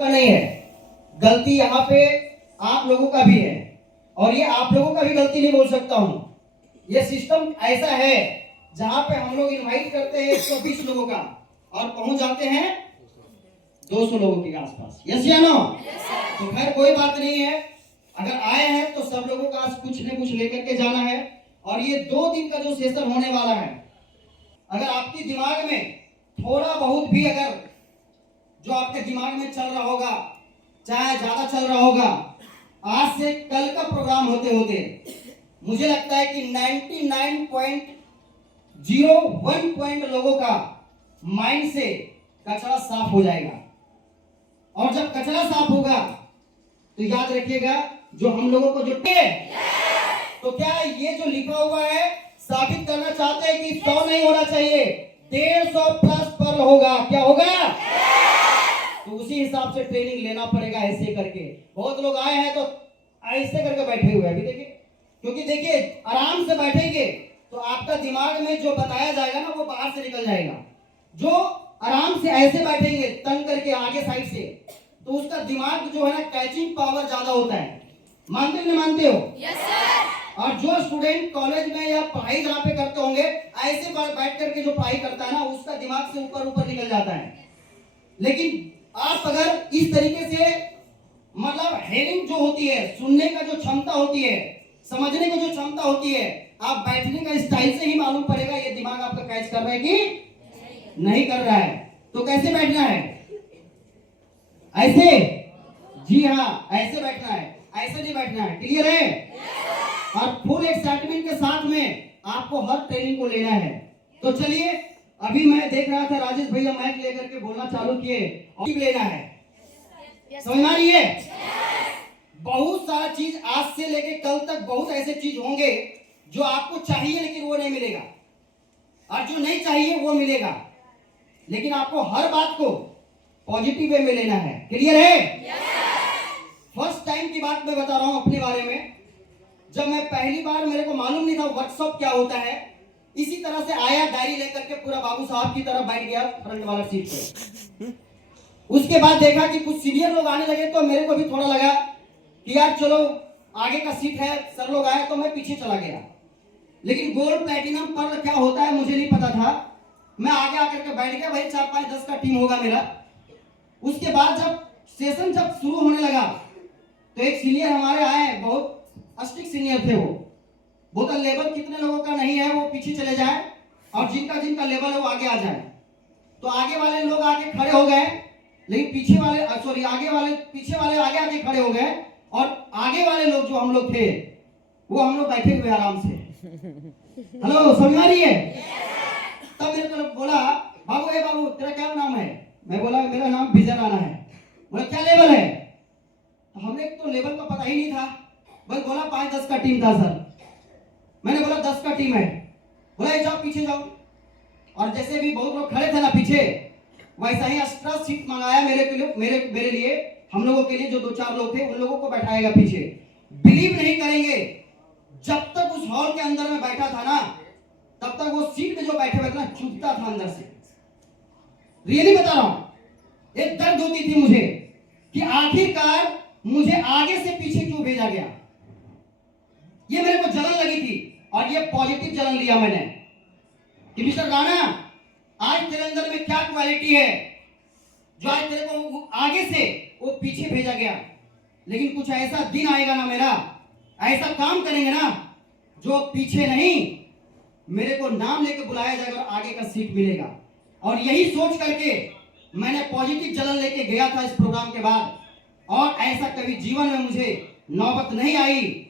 का नहीं है, गलती यहाँ पे आप लोगों का भी है और ये आप लोगों का भी गलती नहीं बोल सकता हूँ। ये सिस्टम ऐसा है जहाँ पे हम लोग इनवाइट करते हैं 120 लोगों का और पहुंच जाते हैं 200 लोगों के आसपास। यस या नो? तो खैर कोई बात नहीं है, अगर आए हैं तो सब लोगों का कुछ न कुछ लेकर के जाना है। और ये 2 दिन का जो सेशन होने वाला है, अगर आपके दिमाग में थोड़ा बहुत भी अगर जो आपके दिमाग में चल रहा होगा, चाहे ज्यादा चल रहा होगा, आज से कल का प्रोग्राम होते होते मुझे लगता है कि 99.01 पॉइंट लोगों का माइंड से कचरा साफ हो जाएगा। और जब कचरा साफ होगा तो याद रखिएगा जो हम लोगों को जुटे, तो क्या ये जो लिखा हुआ है साबित करना चाहते हैं कि 100 नहीं होना चाहिए, 150 प्लस पर होगा। क्या होगा? तो उसी हिसाब से ट्रेनिंग लेना पड़ेगा। ऐसे करके बहुत लोग आए हैं तो ऐसे करके बैठे हुए हैं अभी देखिए, क्योंकि देखिए आराम से बैठेंगे तो आपका दिमाग में जो बताया जाएगा ना वो बाहर से निकल जाएगा। जो आराम से ऐसे बैठेंगे तन करके आगे साइड से, तो उसका दिमाग जो है ना कैचिंग पावर ज्यादा होता है। मानते हो नहीं मानते हो? Yes sir. और जो स्टूडेंट कॉलेज में या पढ़ाई जहाँ पे करते होंगे ऐसे बैठ करके जो पढ़ाई करता है ना उसका दिमाग से ऊपर ऊपर निकल जाता है। लेकिन आप अगर इस तरीके से मतलब हेयरिंग जो होती है, सुनने का जो क्षमता होती है, समझने की जो क्षमता होती है, आप बैठने का स्टाइल से ही मालूम पड़ेगा ये दिमाग आपका कैच कर रहा है कि नहीं कर रहा है। तो कैसे बैठना है? ऐसे? जी हाँ, ऐसे बैठना है, ऐसे नहीं बैठना है। क्लियर है? और फुल एक्साइटमेंट के साथ में आपको हर ट्रेनिंग को लेना है। तो चलिए, अभी मैं देख रहा था राजेश भैया माइक लेकर के बोलना चालू किए और लेना है। समझ में आ रही है? बहुत सारा चीज आज से लेके कल तक बहुत ऐसे चीज होंगे जो आपको चाहिए लेकिन वो नहीं मिलेगा, और जो नहीं चाहिए वो मिलेगा। लेकिन आपको हर बात को पॉजिटिव वे में लेना है। क्लियर है? फर्स्ट टाइम की बात मैं बता रहा हूं अपने बारे में। जब मैं पहली बार, मेरे को मालूम नहीं था वर्कशॉप क्या होता है, इसी तरह से आया डायरी लेकर के पूरा बाबू साहब की तरह बैठ गया फ्रंट वाला सीट पे। उसके बाद देखा कि कुछ सीनियर लोग आने लगे तो मेरे को भी थोड़ा लगा कि यार चलो आगे का सीट है, सर लोग आए, तो मैं पीछे चला गया। लेकिन गोल्ड प्लैटिनम पर्ल क्या होता है मुझे नहीं पता था। मैं आगे आकर के बैठ गया, भाई 4 5 10 का टीम होगा मेरा। उसके बाद जब सेशन शुरू होने लगा तो एक सीनियर हमारे आए, बहुत अस्टिक सीनियर थे। वो बोलता लेवल कितने लोगों का नहीं है वो पीछे चले जाए और जिनका जिनका लेवल है वो आगे आ जाए। तो आगे वाले लोग आगे खड़े हो गए, लेकिन पीछे वाले पीछे वाले आगे आगे खड़े हो गए, और आगे वाले लोग जो हम लोग थे वो हम लोग बैठे हुए आराम से। हेलो, समझ आ रही है? तब मेरे को बोला बाबू, ए बाबू तेरा क्या नाम है? मैं बोला मेरा नाम विजय राणा है। बोला क्या लेवल है? तो हमने तो लेवल का पता ही नहीं था। बस बोला 5 10 का टीम था सर। मैंने बोला 10 का टीम है। बोला जाओ पीछे जाओ। और जैसे भी बहुत लोग खड़े थे ना पीछे, वैसा ही एक्स्ट्रा सीट मंगाया मेरे लिए, हम लोगों के लिए। जो 2 4 लोग थे उन लोगों को बैठाएगा पीछे। बिलीव नहीं करेंगे, जब तक उस हॉल के अंदर में बैठा था ना तब तक वो सीट पे जो बैठे हुए थे ना चुभता था अंदर से। रियली बता रहा हूं, एक दर्द होती थी मुझे कि आखिरकार मुझे आगे से पीछे क्यों भेजा गया। ये मेरे को जलन लगी थी, और ये पॉजिटिव जलन लिया मैंने कि मिस्टर राणा, आज तेरे अंदर में क्या क्वालिटी है जो आज तेरे को आगे से वो पीछे भेजा गया। लेकिन कुछ ऐसा दिन आएगा ना मेरा, ऐसा काम करेंगे ना जो पीछे नहीं, मेरे को नाम लेके बुलाया जाएगा और आगे का सीट मिलेगा। और यही सोच करके मैंने पॉजिटिव जलन लेके गया था इस प्रोग्राम के बाद, और ऐसा कभी जीवन में मुझे नौबत नहीं आई।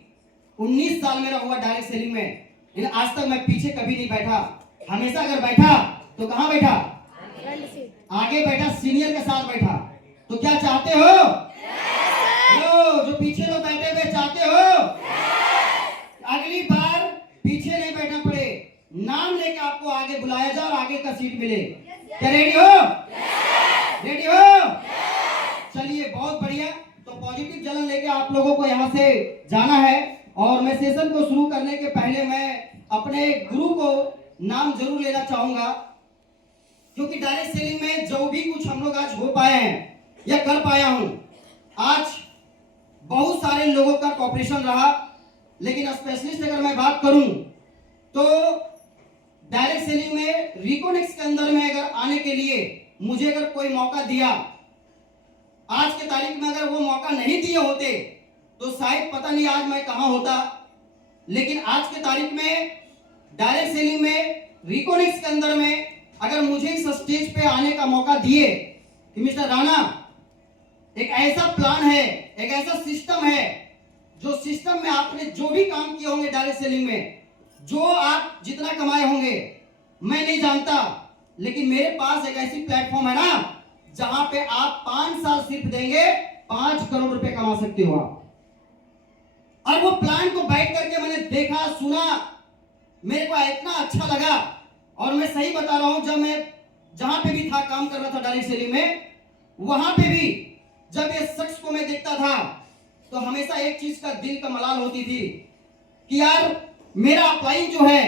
19 साल मेरा हुआ डायरेक्ट सेलिंग में, लेकिन आज तक मैं पीछे कभी नहीं बैठा। हमेशा अगर बैठा तो कहां बैठा? आगे बैठा, सीनियर के साथ बैठा। तो क्या चाहते हो? जो पीछे लोग बैठे हुए चाहते हो अगली बार पीछे नहीं बैठना पड़े, नाम लेके आपको आगे बुलाया जाए और आगे का सीट मिले। क्या रेडी हो? रेडी हो? चलिए बहुत बढ़िया। तो पॉजिटिव जलन लेके आप लोगों को यहाँ से जाना है। और मैं सेशन को शुरू करने के पहले मैं अपने गुरु को नाम जरूर लेना चाहूंगा, क्योंकि डायरेक्ट सेलिंग में जो भी कुछ हम लोग आज हो पाए हैं या कर पाया हूं। आज बहुत सारे लोगों का कॉपरेशन रहा, लेकिन स्पेशलिस्ट अगर मैं बात करूं तो डायरेक्ट सेलिंग में रिकोनेक्स के अंदर में अगर आने के लिए मुझे अगर कोई मौका दिया, आज के तारीख में अगर वो मौका नहीं दिए होते तो शायद पता नहीं आज मैं कहां होता। लेकिन आज के तारीख में डायरेक्ट सेलिंग में रिकोनेक्स के अंदर में अगर मुझे इस स्टेज पे आने का मौका दिए कि मिस्टर राणा, एक ऐसा प्लान है, एक ऐसा सिस्टम है, जो सिस्टम में आपने जो भी काम किए होंगे डायरेक्ट सेलिंग में, जो आप जितना कमाए होंगे मैं नहीं जानता, लेकिन मेरे पास एक ऐसी प्लेटफॉर्म है ना जहां पे आप 5 साल सिर्फ देंगे 5 करोड़ रुपए कमा सकते हो आप। और वो प्लान को बैठ करके मैंने देखा, सुना, मेरे को इतना अच्छा लगा। और मैं सही बता रहा हूं, जब मैं जहां पे भी था, काम कर रहा था डायरेक्ट सेलिंग में, वहां पे भी जब ये शख्स को मैं देखता था तो हमेशा एक चीज का दिल का मलाल होती थी कि यार मेरा अपलाइन जो है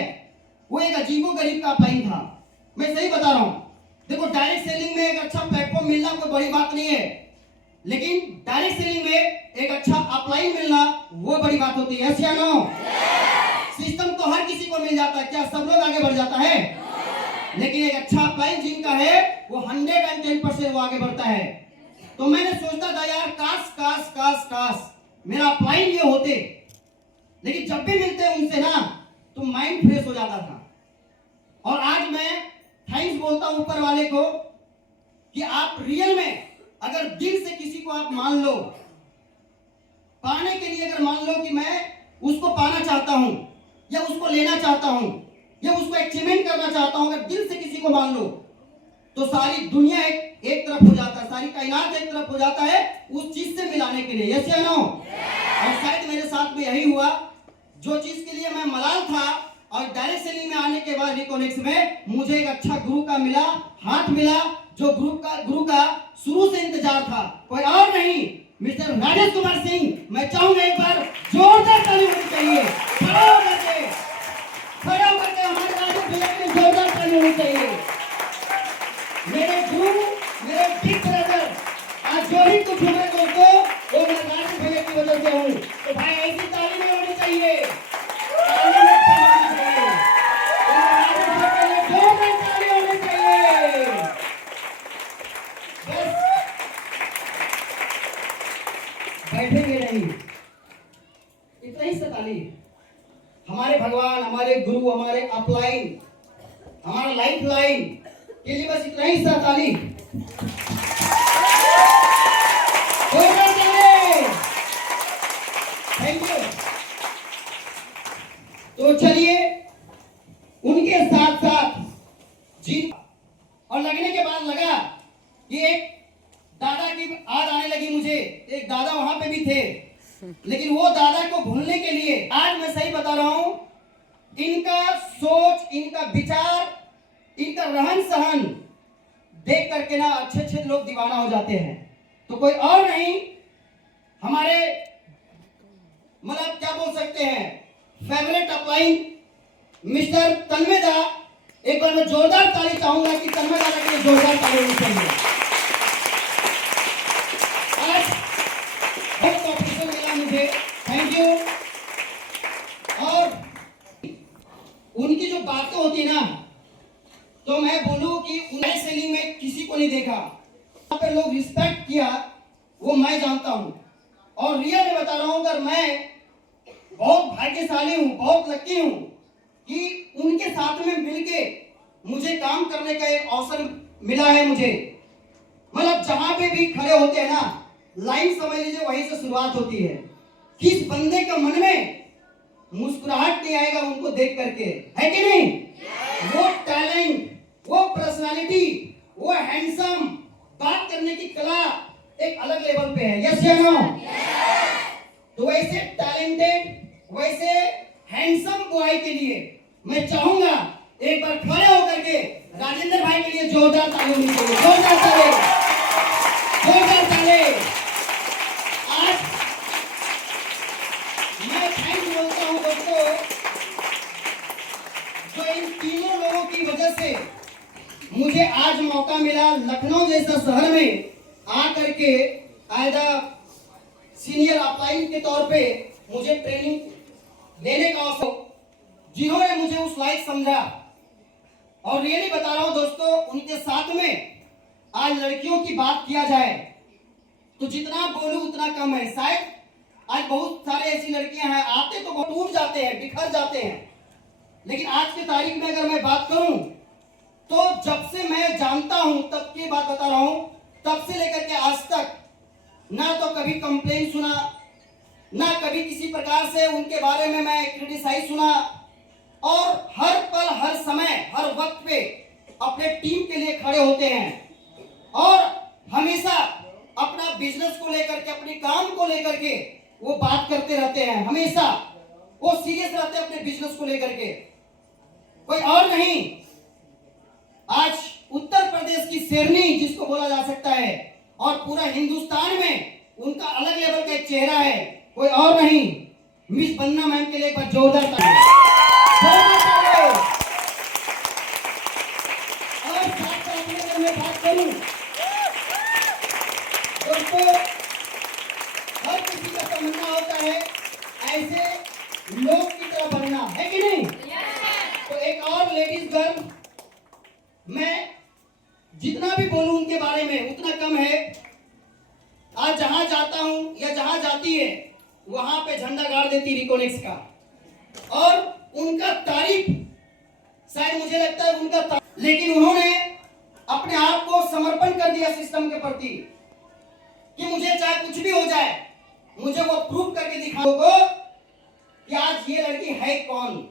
वो एक अजीबोगरीब का अपलाइन था। मैं सही बता रहा हूं। देखो, डायरेक्ट सेलिंग में एक अच्छा प्लेटफॉर्म मिलना कोई बड़ी बात नहीं है, लेकिन डायरेक्ट सेलिंग में एक अच्छा अपलाइन मिलना वो बड़ी बात होती है। या नो? सिस्टम तो हर किसी को मिल जाता है, क्या सब लोग आगे बढ़ जाता है? लेकिन एक अच्छा अपलाइन जिनका है वो 110% वो आगे बढ़ता है। तो मैंने सोचता था यार, काश काश काश काश मेरा अपलाइन ये होते। लेकिन जब भी मिलते हैं उनसे ना तो माइंड फ्रेश हो जाता था। और आज मैं थैंक्स बोलता हूं ऊपर वाले को कि आप रियल में अगर दिल से किसी को आप मान लो, पाने के लिए अगर मान लो कि मैं उसको पाना चाहता हूं या उसको लेना चाहता हूं या उसको अचीवमेंट करना चाहता हूं, अगर दिल से किसी को मान लो तो सारी दुनिया एक तरफ हो जाता है, सारी कायनात एक तरफ हो जाता है उस चीज से मिलाने के लिए। यस या नो? और शायद मेरे साथ में यही हुआ। जो चीज के लिए मैं मलाल था और डायरेक्ट सेलिंग में आने के बाद रिकोनेक्स में मुझे एक अच्छा गुरु का मिला, हाथ मिला, जो गुरु का शुरू से इंतजार था, कोई और नहीं, मिस्टर राजेश कुमार सिंह। मैं चाहूंगा एक बार जोरदार ताली होनी चाहिए, खड़ा होकर के हमारे राजेश भैया के जोरदार ताली होनी चाहिए। मेरे गुरु, मेरे बिग ब्रदर, आज जो भी कुछ हुए दोस्तों वो मैं राजेश भैया की वजह से हूँ। तो भाई ऐसी ताली नहीं होनी चाहिए, ताली होनी चाहिए, राजेश भैया के लिए जोरदार ताली होनी चाहिए। बस बैठेंगे नहीं, इतना ही ताली। हमारे भगवान, हमारे गुरु, हमारे अपलाइन, हमारा लाइफ लाइन के लिए बस इतना ही ताली। Thank you. तो चलिए उनके साथ साथ जी, और लगने के बाद लगा कि एक दादा की याद आने लगी मुझे। एक दादा वहां पे भी थे, लेकिन वो दादा को भूलने के लिए आज मैं सही बता रहा हूं, इनका सोच, इनका विचार, इनका रहन सहन देख करके ना अच्छे अच्छे लोग दीवाना हो जाते हैं। तो कोई और नहीं, हमारे मतलब क्या बोल सकते हैं, फेवरेट अपलाइन मिस्टर तन्मय दा। एक बार मैं जोरदार ताली चाहूंगा कि तन्मय दा के लिए जोरदार ताली होनी चाहिए। आज बहुत कॉम्पिटिशन मिला मुझे, थैंक यू। और उनकी जो बातें होती ना, तो मैं बोलूं कि उन्हें सेलिंग में किसी को नहीं देखा, वहां पे लोग रिस्पेक्ट किया, वो मैं जानता हूं। और रियल में बता रहा हूं, अगर मैं बहुत भाग्यशाली हूं, बहुत लकी हूं कि उनके साथ में मिलके मुझे काम करने का एक अवसर मिला है। मुझे मतलब जहां पे भी खड़े होते हैं ना, लाइन समझ लीजिए वहीं से शुरुआत होती है। किस बंदे के मन में मुस्कुराहट नहीं आएगा उनको देख करके, है कि नहीं? वो टैलेंट, वो पर्सनालिटी, वो हैंडसम, बात करने की कला एक अलग लेवल पे है। यस या नो? तो वैसे टैलेंटेड, वैसे हैंडसम बॉय के लिए मैं चाहूंगा एक बार खड़े होकर के राजेंद्र भाई के लिए जोरदार ताली होनी चाहिए, जोरदार ताली, जोरदार ताली। आज मैं थैंक बोलता हूं दोस्तों, जो इन तीनों लोगों की वजह से मुझे आज मौका मिला लखनऊ जैसा शहर में आकर के एज अ सीनियर अपलाइन के तौर पे मुझे ट्रेनिंग देने का अवसर, जिन्होंने मुझे उस लायक समझा। और रियली बता रहा हूं दोस्तों, उनके साथ में आज लड़कियों की बात किया जाए तो जितना बोलूं उतना कम है। शायद आज बहुत सारे ऐसी लड़कियां हैं, आते तो बहुत टूट जाते हैं, बिखर जाते हैं, लेकिन आज की तारीख में अगर मैं बात करूं तो जब से मैं जानता हूं तब की बात बता रहा हूं, तब से लेकर के आज तक ना तो कभी कंप्लेन सुना, ना कभी किसी प्रकार से उनके बारे में मैं क्रिटिसाइज सुना, और हर पल हर समय हर वक्त पे अपने टीम के लिए खड़े होते हैं और हमेशा अपना बिजनेस को लेकर के, अपने काम को लेकर के वो बात करते रहते हैं। हमेशा वो सीरियस रहते हैं अपने बिजनेस को लेकर के, कोई और नहीं। आज उत्तर प्रदेश की शेरनी जिसको बोला जा सकता है और पूरा हिंदुस्तान में उनका अलग लेवल का एक चेहरा है, कोई और नहीं, मिस बन्ना मैम के लिए एक बार जोरदार ताली। और साथ साथ में अगर मैं बात करूं दोस्तों, हर किसी का तमन्ना होता है ऐसे लोग की तरह बनना, है कि नहीं? तो एक और लेडीज गर्ल, मैं जितना भी बोलूं उनके बारे में उतना कम है। आज जहां जाता हूं या जहां जाती है वहां पे झंडा गाड़ देती रिकोनेक्स का, और उनका तारीफ शायद मुझे लगता है उनका लेकिन उन्होंने अपने आप को समर्पण कर दिया सिस्टम के प्रति कि मुझे चाहे कुछ भी हो जाए, मुझे वो प्रूव करके दिखाओ कि आज ये लड़की है कौन।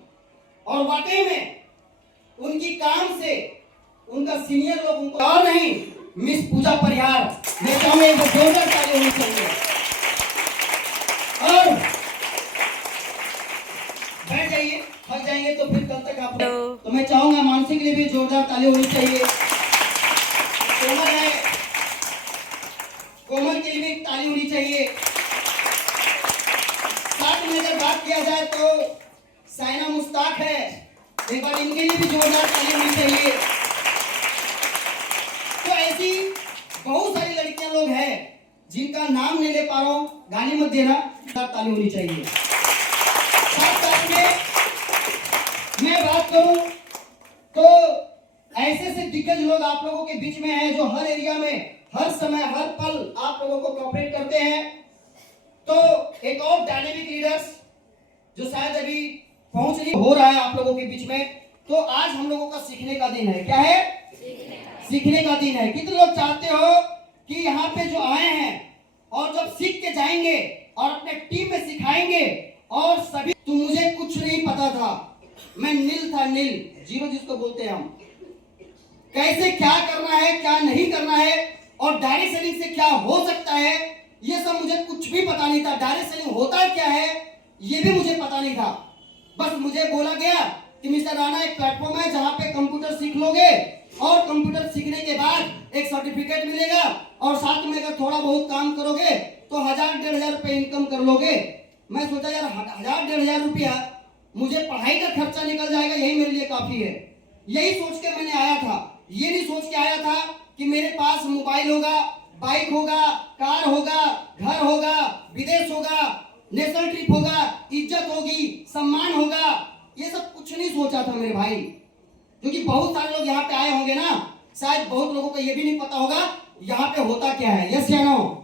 और वाकई में उनकी काम से उनका सीनियर लोग उनको और नहीं, मिस पूजा परिहार, मैं चाहूंगा एक जोरदार ताली होनी चाहिए। और बैठ जाइए, थक जाएंगे तो फिर कल तक आप, तो मैं चाहूंगा मानसी के लिए भी जोरदार ताली होनी चाहिए। कोमल है, कोमल के लिए भी ताली होनी चाहिए। साथ में अगर बात किया जाए तो साइना मुस्ताक है, एक बार इनके लिए भी जोरदार ताली होनी चाहिए। तो ऐसी बहुत सारी लड़कियां लोग हैं जिनका नाम नहीं ले पा रहा हूं, गाली मत देना, ताली होनी चाहिए। साथ साथ में मैं बात करूं तो ऐसे से दिग्गज लोग आप लोगों के बीच में हैं जो हर एरिया में हर समय हर पल आप लोगों को कोऑपरेट करते हैं। तो एक और डायनेमिक लीडर्स जो शायद अभी पहुंच नहीं हो रहा है आप लोगों के बीच में, तो आज हम लोगों का सीखने का दिन है। क्या है? सीखने का दिन है। कितने लोग चाहते हो कि यहाँ पे जो आए हैं और जब सीख के जाएंगे और अपने टीम में सिखाएंगे और सभी, तो मुझे कुछ नहीं पता था, मैं नील था, नील जीरो जिसको बोलते हैं हम, कैसे क्या करना है क्या नहीं करना है और डायरेक्ट सेलिंग से क्या हो सकता है, ये सब मुझे कुछ भी पता नहीं था। डायरेक्ट सेलिंग होता क्या है ये भी मुझे पता नहीं था। बस मुझे बोला गया कि मिस्टर राणा एक प्लेटफॉर्म है जहां पे कंप्यूटर सीख लोगे और कंप्यूटर सीखने के बाद एक सर्टिफिकेट मिलेगा और साथ में अगर थोड़ा बहुत काम करोगे तो 1000-1500 रुपए इनकम कर लोगे। मैं सोचा यार 1000-1500 रुपया मुझे पढ़ाई का खर्चा निकल जाएगा, यही मेरे लिए काफी है। यही सोच के मैंने आया था, ये नहीं सोच के आया था कि मेरे पास मोबाइल होगा, बाइक होगा, कार होगा, घर होगा, विदेश होगा, नेशनल ट्रिप होगा, इज्जत होगी, सम्मान होगा। ये सब कुछ नहीं सोचा था मेरे भाई, क्योंकि बहुत सारे लोग यहाँ पे आए होंगे ना, शायद बहुत लोगों को ये भी नहीं पता होगा यहाँ पे होता क्या है। यस या नो?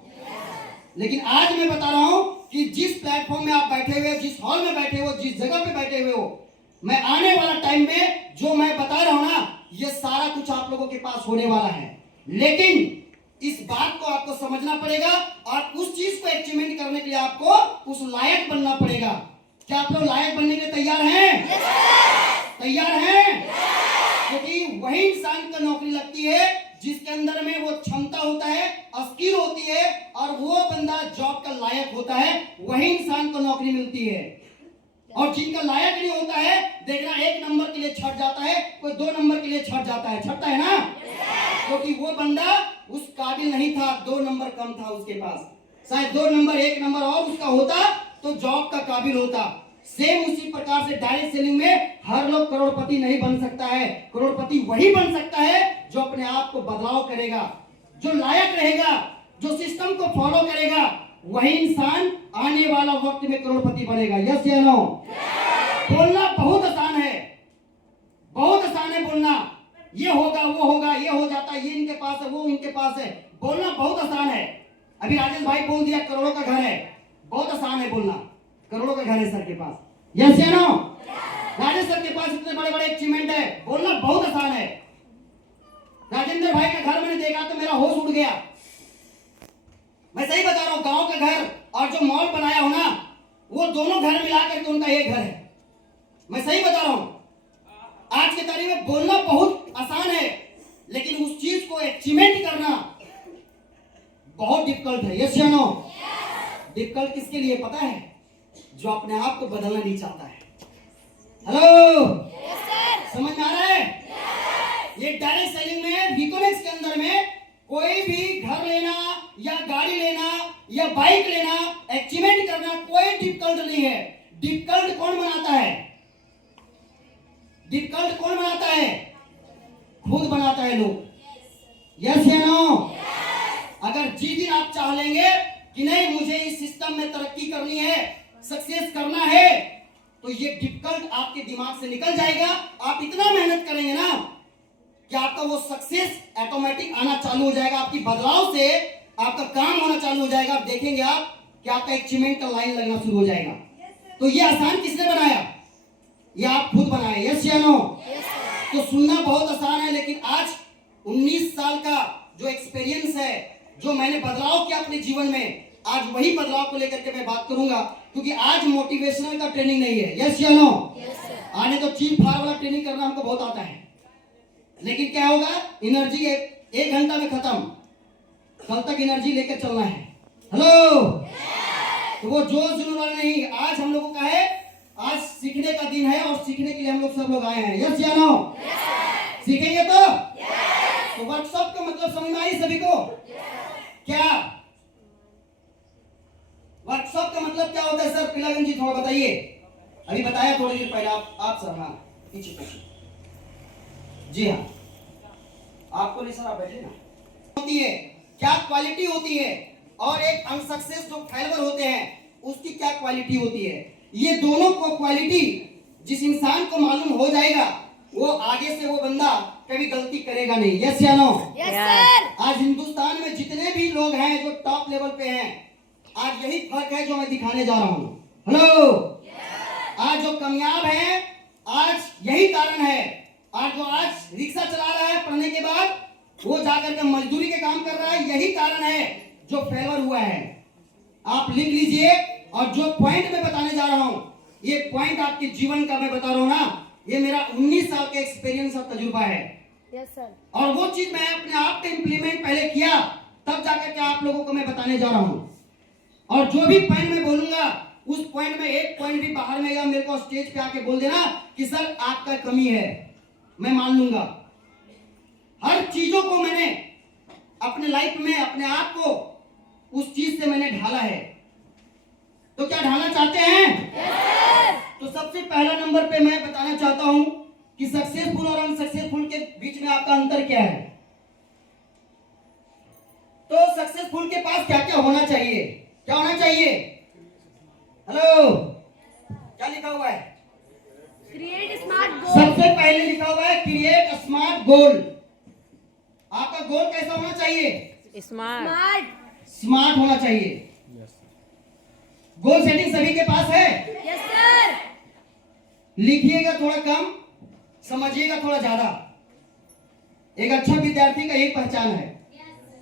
लेकिन आज मैं बता रहा हूँ कि जिस प्लेटफॉर्म में आप बैठे हुए, जिस हॉल में बैठे हो, जिस जगह पे बैठे हुए हो, मैं आने वाला टाइम में जो मैं बता रहा हूँ ना, ये सारा कुछ आप लोगों के पास होने वाला है। लेकिन इस बात को आपको समझना पड़ेगा और उस चीज को अचीवमेंट करने के लिए आपको उस लायक बनना पड़ेगा। क्या आप लोग लायक बनने के लिए तैयार हैं? तैयार हैं? क्योंकि वही इंसान को नौकरी लगती है जिसके अंदर में वो क्षमता होता है, स्किल होती है और वो बंदा जॉब का लायक होता है, वही इंसान को नौकरी मिलती है। और जिनका लायक नहीं होता है, देखना 1 नंबर के लिए छट जाता है, कोई 2 नंबर के लिए छट जाता है, छटता है ना, क्योंकि वो बंदा उस काबिल नहीं था, 2 नंबर कम था उसके पास। शायद 2 नंबर 1 नंबर और उसका होता तो जॉब का काबिल होता। सेम उसी प्रकार से डायरेक्ट सेलिंग में हर लोग करोड़पति नहीं बन सकता है। करोड़पति वही बन सकता है जो अपने आप को बदलाव करेगा, जो लायक रहेगा, जो सिस्टम को फॉलो करेगा वही इंसान आने वाला वक्त में करोड़पति बनेगा। यस या नो? बोलना बहुत आसान है, बहुत आसान है बोलना। ये होगा, वो होगा, ये हो जाता है, ये इनके पास है, वो इनके पास है। बोलना बहुत आसान है। अभी राजेश भाई बोल दिया करोड़ों का घर है, बहुत आसान है बोलना। करोड़ों का घर है सर के पास। यस या नो? राजेश सर के पास इतने बड़े बड़े अचीवमेंट है, बोलना बहुत आसान है। राजेंद्र भाई का घर मैंने देखा तो मेरा होश उड़ गया। मैं सही बता रहा हूँ, गांव का घर और जो मॉल बनाया हो ना, वो दोनों घर मिला करके उनका एक घर है। मैं सही बता रहा हूँ। आज के तारीख में बोलना बहुत आसान है, लेकिन उस चीज को अचीवमेंट करना बहुत डिफिकल्ट है। यस या नो? डिफिकल्ट किसके लिए पता है? जो अपने आप को बदलना नहीं चाहता है। हेलो, समझ में आ रहा है? ये डायरेक्ट सेलिंग में वीकोनेक्स के अंदर में कोई भी घर लेना या गाड़ी लेना या बाइक लेना, अचीवमेंट करना कोई डिफिकल्ट नहीं है। डिफिकल्ट कौन बनाता है? डिफिकल्ट कौन बनाता है? खुद बनाता है लोग। यस या नो? अगर जिस दिन आप चाह लेंगे कि नहीं मुझे इस सिस्टम में तरक्की करनी है, सक्सेस करना है, तो ये डिफिकल्ट आपके दिमाग से निकल जाएगा। आप इतना मेहनत करेंगे ना कि आपका वो सक्सेस ऑटोमेटिक आना चालू हो जाएगा। आपकी बदलाव से आपका काम होना चालू हो जाएगा। आप देखेंगे आप कि आपका अचीवमेंट का लाइन लगना शुरू हो जाएगा। तो ये आसान किसने बनाया? ये आप खुद बनाए। यस या नो? तो सुनना बहुत आसान है, लेकिन आज 19 साल का जो एक्सपीरियंस है, जो मैंने बदलाव किया अपने जीवन में, आज वही बदलाव को लेकर के मैं बात करूंगा। क्योंकि आज मोटिवेशनल का ट्रेनिंग नहीं है। यस या नो? आने तो चीफ फार वाला ट्रेनिंग करना हमको बहुत आता है, लेकिन क्या होगा, एनर्जी एक घंटा में खत्म। कल तक एनर्जी लेकर चलना है। हेलो, तो वो जोश जुनून वाला नहीं। आज हम लोगों का है, आज सीखने का दिन है और सीखने के लिए हम लोग सब लोग आए हैं। यस या नो? सीखेंगे तो वर्कशॉप का मतलब समझ में आई सभी को? क्या वर्कशॉप का मतलब क्या होता है सर? पिलागन जी थोड़ा बताइए। अभी बताया थोड़ी देर पहले आप सर। हाँ, पीछे पीछे। जी हाँ, आपको नहीं सर, आप बैठे ना। होती है क्या क्वालिटी होती है, और एक अनसक्सेस जो फेलियर होते हैं उसकी क्या क्वालिटी होती है। ये दोनों को क्वालिटी जिस इंसान को मालूम हो जाएगा, वो आगे से वो बंदा कभी गलती करेगा नहीं। यस या नो? Yes sir. आज हिंदुस्तान में जितने भी लोग हैं जो टॉप लेवल पे हैं, आज यही फर्क है जो मैं दिखाने जा रहा हूँ। हेलो, आज जो कामयाब है, आज यही कारण है। आज जो आज रिक्शा चला रहा है पढ़ने के बाद, वो जाकर के मजदूरी के काम कर रहा है, यही कारण है जो फेलियर हुआ है। आप लिख लीजिए, और जो पॉइंट मैं बताने जा रहा हूं, ये पॉइंट आपके जीवन का मैं बता रहा हूं ना, ये मेरा 19 साल का एक्सपीरियंस और तजुर्बा है। Yes sir. और वो चीज मैं अपने आप पे इंप्लीमेंट पहले किया, तब जाकर के आप लोगों को मैं बताने जा रहा हूं। और जो भी पॉइंट मैं बोलूंगा, उस पॉइंट में एक पॉइंट भी बाहर में या मेरे को स्टेज पे आके बोल देना कि सर आपका कमी है, मैं मान लूंगा। हर चीजों को मैंने अपने लाइफ में अपने आप को उस चीज से मैंने ढाला है। तो क्या ढालना चाहते हैं? तो सबसे पहला नंबर पे मैं बताना चाहता हूं कि सक्सेसफुल और अनसक्सेसफुल के बीच में आपका अंतर क्या है। तो सक्सेसफुल के पास क्या क्या होना चाहिए? क्या होना चाहिए? हेलो, क्या लिखा हुआ है? क्रिएट स्मार्ट गोल। सबसे पहले लिखा हुआ है क्रिएट स्मार्ट गोल। आपका गोल कैसा होना चाहिए? स्मार्ट। स्मार्ट होना चाहिए। गोल सेटिंग सभी के पास है? Yes sir. लिखिएगा थोड़ा कम, समझिएगा थोड़ा ज्यादा। एक अच्छा विद्यार्थी का यही पहचान है।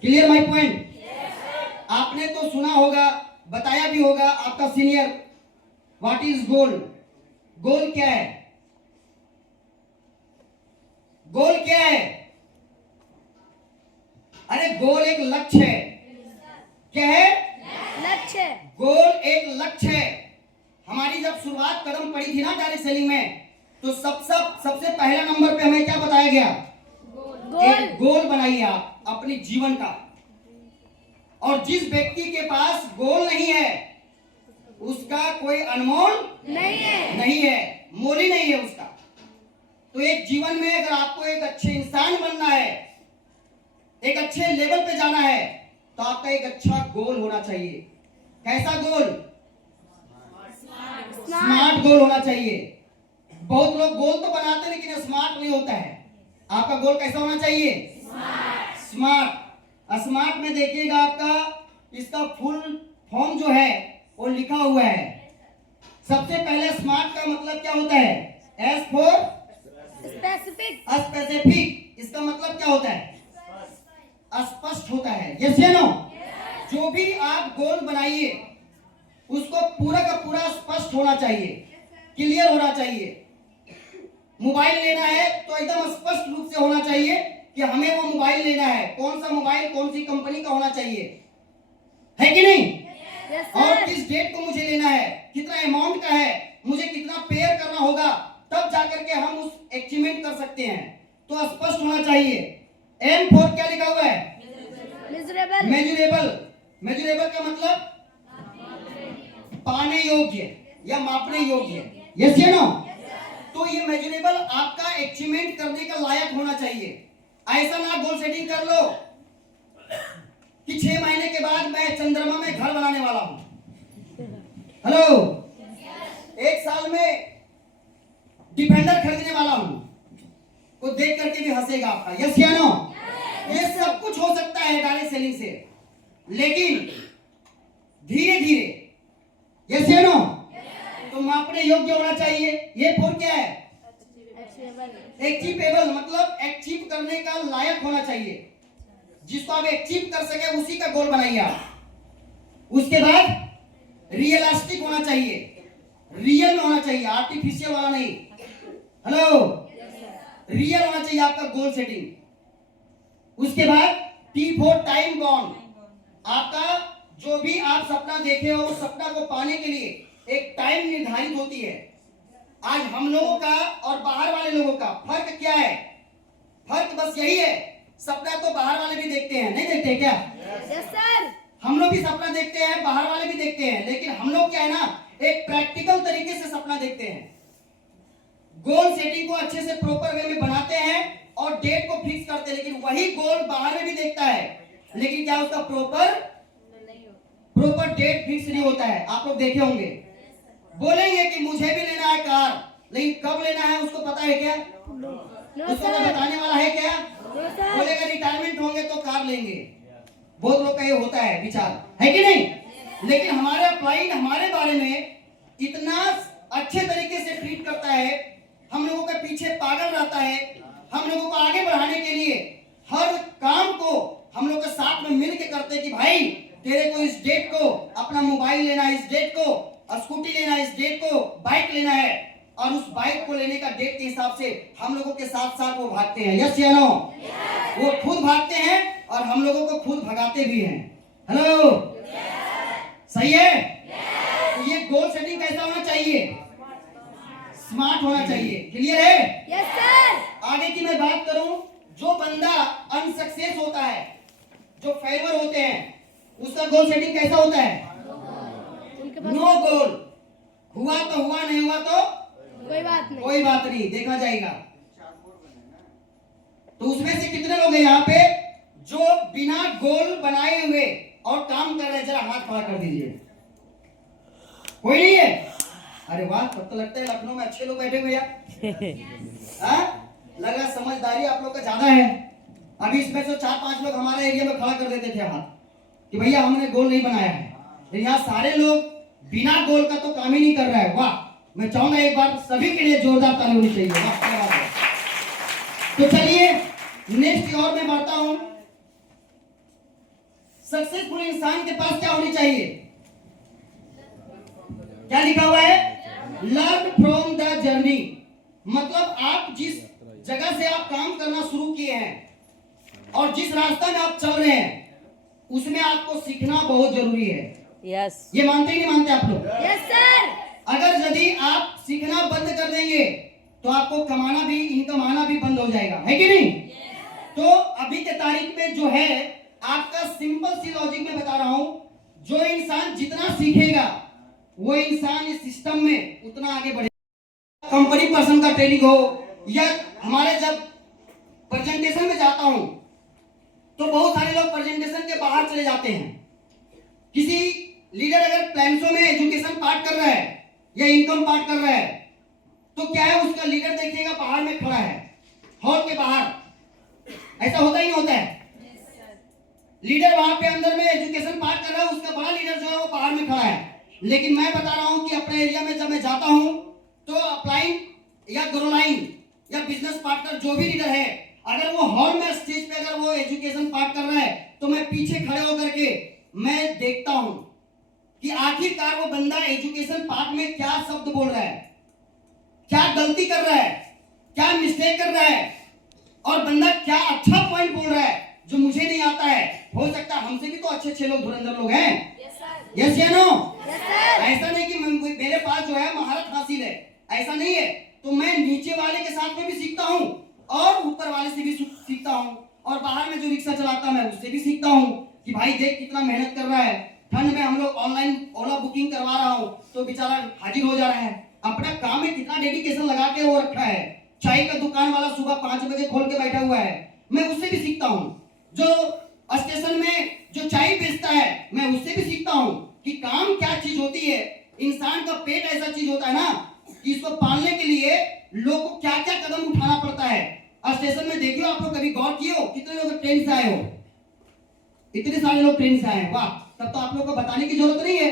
Clear my point? आपने तो सुना होगा, बताया भी होगा आपका सीनियर, व्हाट इज गोल। गोल क्या है? गोल क्या है? अरे गोल एक लक्ष्य है। क्या है? लक्ष्य। गोल एक लक्ष्य है। हमारी जब शुरुआत कदम पड़ी थी ना डायरेक्ट सेलिंग में, तो सबसे पहला नंबर पे हमें क्या बताया गया? एक गोल बनाइए आप अपने जीवन का। और जिस व्यक्ति के पास गोल नहीं है, उसका कोई अनमोल नहीं है, मोल ही नहीं है उसका। तो एक जीवन में अगर आपको एक अच्छे इंसान बनना है, एक अच्छे लेवल पे जाना है, तो आपका एक अच्छा गोल होना चाहिए। कैसा गोल? स्मार्ट गोल होना चाहिए। बहुत लोग गोल तो बनाते हैं लेकिन स्मार्ट नहीं होता है। आपका गोल कैसा होना चाहिए? स्मार्ट। स्मार्ट में देखिएगा आपका इसका फुल फॉर्म जो है वो लिखा हुआ है। सबसे पहले स्मार्ट का मतलब क्या होता है? S for specific. स्पेसिफिक। इसका मतलब क्या होता है? स्पष्ट होता है। यस या नो? जो भी आप गोल बनाइए उसको पूरा का पूरा स्पष्ट होना चाहिए, क्लियर होना चाहिए। मोबाइल लेना है तो एकदम स्पष्ट रूप से होना चाहिए कि हमें वो मोबाइल लेना है। कौन सा मोबाइल, कौन सी कंपनी का होना चाहिए, है कि नहीं? यस और सर। किस डेट को मुझे लेना है, कितना अमाउंट का है, मुझे कितना पेयर करना होगा, तब जाकर के हम उस अचीवमेंट कर सकते हैं। तो स्पष्ट होना चाहिए। एम फॉर क्या लिखा हुआ है? मेजरेबल। मेजरेबल। मेजरेबल का मतलब पाने योग्य या मापने योग्य। यस या नो? तो ये मेजरेबल आपका अचीवमेंट करने का लायक होना चाहिए। ऐसा ना गोल सेटिंग कर लो कि 6 महीने के बाद मैं चंद्रमा में घर बनाने वाला हूं। हेलो, 1 साल में डिफेंडर खरीदने वाला हूं। को देख करके भी हंसेगा आपका। यस या नो? ये सब कुछ हो सकता है डायरेक्ट सेलिंग से, लेकिन धीरे धीरे। यस या नो? तो मापने योग्य होना चाहिए। ये फोर क्या है? अचीवेबल, मतलब अचीव करने का लायक होना चाहिए। जिसको आप अचीव कर सके उसी का गोल बनाइए आप। उसके बाद रियलिस्टिक होना चाहिए, रियल में होना चाहिए, आर्टिफिशियल वाला नहीं। हेलो, रियल होना चाहिए आपका गोल सेटिंग। उसके बाद टी फॉर टाइम बाउंड। आपका जो भी आप सपना देखे हो उस सपना को पाने के लिए एक टाइम निर्धारित होती है। आज हम लोगों का और बाहर वाले लोगों का फर्क क्या है? फर्क बस यही है, सपना तो बाहर वाले भी देखते हैं, नहीं देखते क्या? Yes sir. हम लोग भी सपना देखते हैं, बाहर वाले भी देखते हैं, लेकिन हम लोग क्या है ना, एक प्रैक्टिकल तरीके से सपना देखते हैं। गोल सेटिंग को अच्छे से प्रॉपर वे में बनाते हैं और डेट को फिक्स करते हैं, लेकिन वही गोल बाहर में भी देखता है, लेकिन क्या उसका प्रॉपर डेट फिक्स नहीं होता है। आप लोग देखे होंगे, बोलेंगे कि मुझे भी लेना है कार, लेकिन कब लेना है उसको पता है क्या? उसको कोई बताने वाला है क्या? बोलेगा रिटायरमेंट होंगे तो कार लेंगे। बहुत लोग का ये होता है विचार, है कि नहीं? लेकिन हमारा क्लाइंट हमारे बारे में इतना अच्छे तरीके से ट्रीट करता है, हम लोगों के पीछे पागल रहता है, हम लोगों को आगे बढ़ाने के लिए हर काम को हम लोग के साथ में मिल के करते हैं कि भाई तेरे को इस डेट को अपना मोबाइल लेना है, इस डेट को स्कूटी लेना है, इस डेट को बाइक लेना है, और उस बाइक को लेने का डेट के हिसाब से हम लोगों के साथ साथ वो भागते हैं। यस या नो? वो खुद भागते हैं और हम लोगों को खुद भगाते भी हैं। हेलो, सही है? तो ये गोल सेटिंग कैसा होना चाहिए? स्मार्ट होना चाहिए। क्लियर है? Yes sir. आगे की मैं बात करूं, जो बंदा अनसक्सेस होता है, जो फेलियर होते हैं, उसका गोल सेटिंग कैसा होता है? नो गोल। हुआ तो हुआ, नहीं हुआ तो कोई बात नहीं, देखा जाएगा। तो उसमें से कितने लोग हैं यहाँ पे जो बिना गोल बनाए हुए और काम कर रहे हैं? जरा हाथ खड़ा कर दीजिए। कोई नहीं है? अरे वाह, तब तो लगता है लखनऊ में अच्छे लोग बैठे हुए यार। लगा समझदारी आप लोग का ज्यादा है। अभी इसमें से 4-5 लोग हमारे एरिया में खड़ा कर देते थे हाथ कि भैया हमने गोल नहीं बनाया है। तो यहाँ सारे लोग बिना गोल का तो काम ही नहीं कर रहा है। वाह, मैं चाहूंगा एक बार सभी के लिए जोरदार ताली होनी चाहिए। वाह, क्या बात है। तो चलिए नेक्स्ट की ओर मैं बढ़ता हूं। सक्सेसफुल इंसान के पास क्या होनी चाहिए? क्या लिखा हुआ है? Learn from the journey. मतलब आप जिस जगह से आप काम करना शुरू किए हैं और जिस रास्ता में आप चल रहे हैं उसमें आपको सीखना बहुत जरूरी है। यस। ये मानते ही नहीं मानते आप लोग? Yes sir. अगर यदि आप सीखना बंद कर देंगे तो आपको कमाना भी, इनकम आना भी बंद हो जाएगा, है कि नहीं? तो अभी के तारीख में जो है आपका सिंपल सी लॉजिक में बता रहा हूं, जो इंसान जितना सीखेगा वो इंसान इस सिस्टम में उतना आगे बढ़ेगा। कंपनी पर्सन का ट्रेनिंग हो या हमारे जब प्रेजेंटेशन में जाता हूं तो बहुत सारे लोग प्रेजेंटेशन के बाहर चले जाते हैं। किसी लीडर अगर प्लान्सों में एजुकेशन पार्ट कर रहा है या इनकम पार्ट कर रहा है, तो क्या है, उसका लीडर देखिएगा बाहर में खड़ा है, हॉल के बाहर। ऐसा होता ही नहीं होता है। लीडर वहां पे अंदर में एजुकेशन पार्ट कर रहा है, उसका बड़ा लीडर जो है वो बाहर में खड़ा है। लेकिन मैं बता रहा हूं कि अपने एरिया में जब मैं जाता हूं तो अपलाइन या ग्रोलाइन या बिजनेस पार्टनर जो भी लीडर है, अगर वो हॉल में स्टेज पे अगर वो एजुकेशन पार्ट कर रहा है, तो मैं पीछे खड़े होकर के मैं देखता हूं कि आखिरकार वो बंदा एजुकेशन पार्ट में क्या शब्द बोल रहा है, क्या गलती कर रहा है, क्या मिस्टेक कर रहा है, और बंदा क्या अच्छा पॉइंट बोल रहा है जो मुझे नहीं आता है। हो सकता है हमसे भी तो अच्छे लोग धुरंधर लोग हैं। यस या नो? ऐसा नहीं कि मेरे पास जो है महारत हासिल है, ऐसा नहीं है। तो मैं नीचे वाले के साथ में भी सीखता हूँ और ऊपर वाले से भी सीखता हूँ, और बाहर में जो रिक्शा चलाता मैं उससे भी सीखता हूँ कि भाई देख कितना मेहनत कर रहा है। ठंड में हम लोग ऑनलाइन ओला बुकिंग करवा रहा हूँ तो बेचारा हाजिर हो जा रहा है, अपना काम में कितना डेडिकेशन लगा के वो रखा है। चाय का दुकान वाला सुबह 5 बजे खोल के बैठा हुआ है, मैं उससे भी सीखता हूँ। जो स्टेशन में जो चाय बेचता है मैं उससे भी सीखता हूँ कि काम क्या चीज होती है। इंसान का पेट ऐसा चीज होता है ना कि इसको पालने के लिए लोग को क्या क्या कदम उठाना पड़ता है। स्टेशन में देखियो, आप लोग कभी गौर किए हो कितने लोग ट्रेन से आए हो? इतने सारे लोग ट्रेन से आए हैं, वाह। तब तो आप लोग को बताने की जरूरत नहीं है।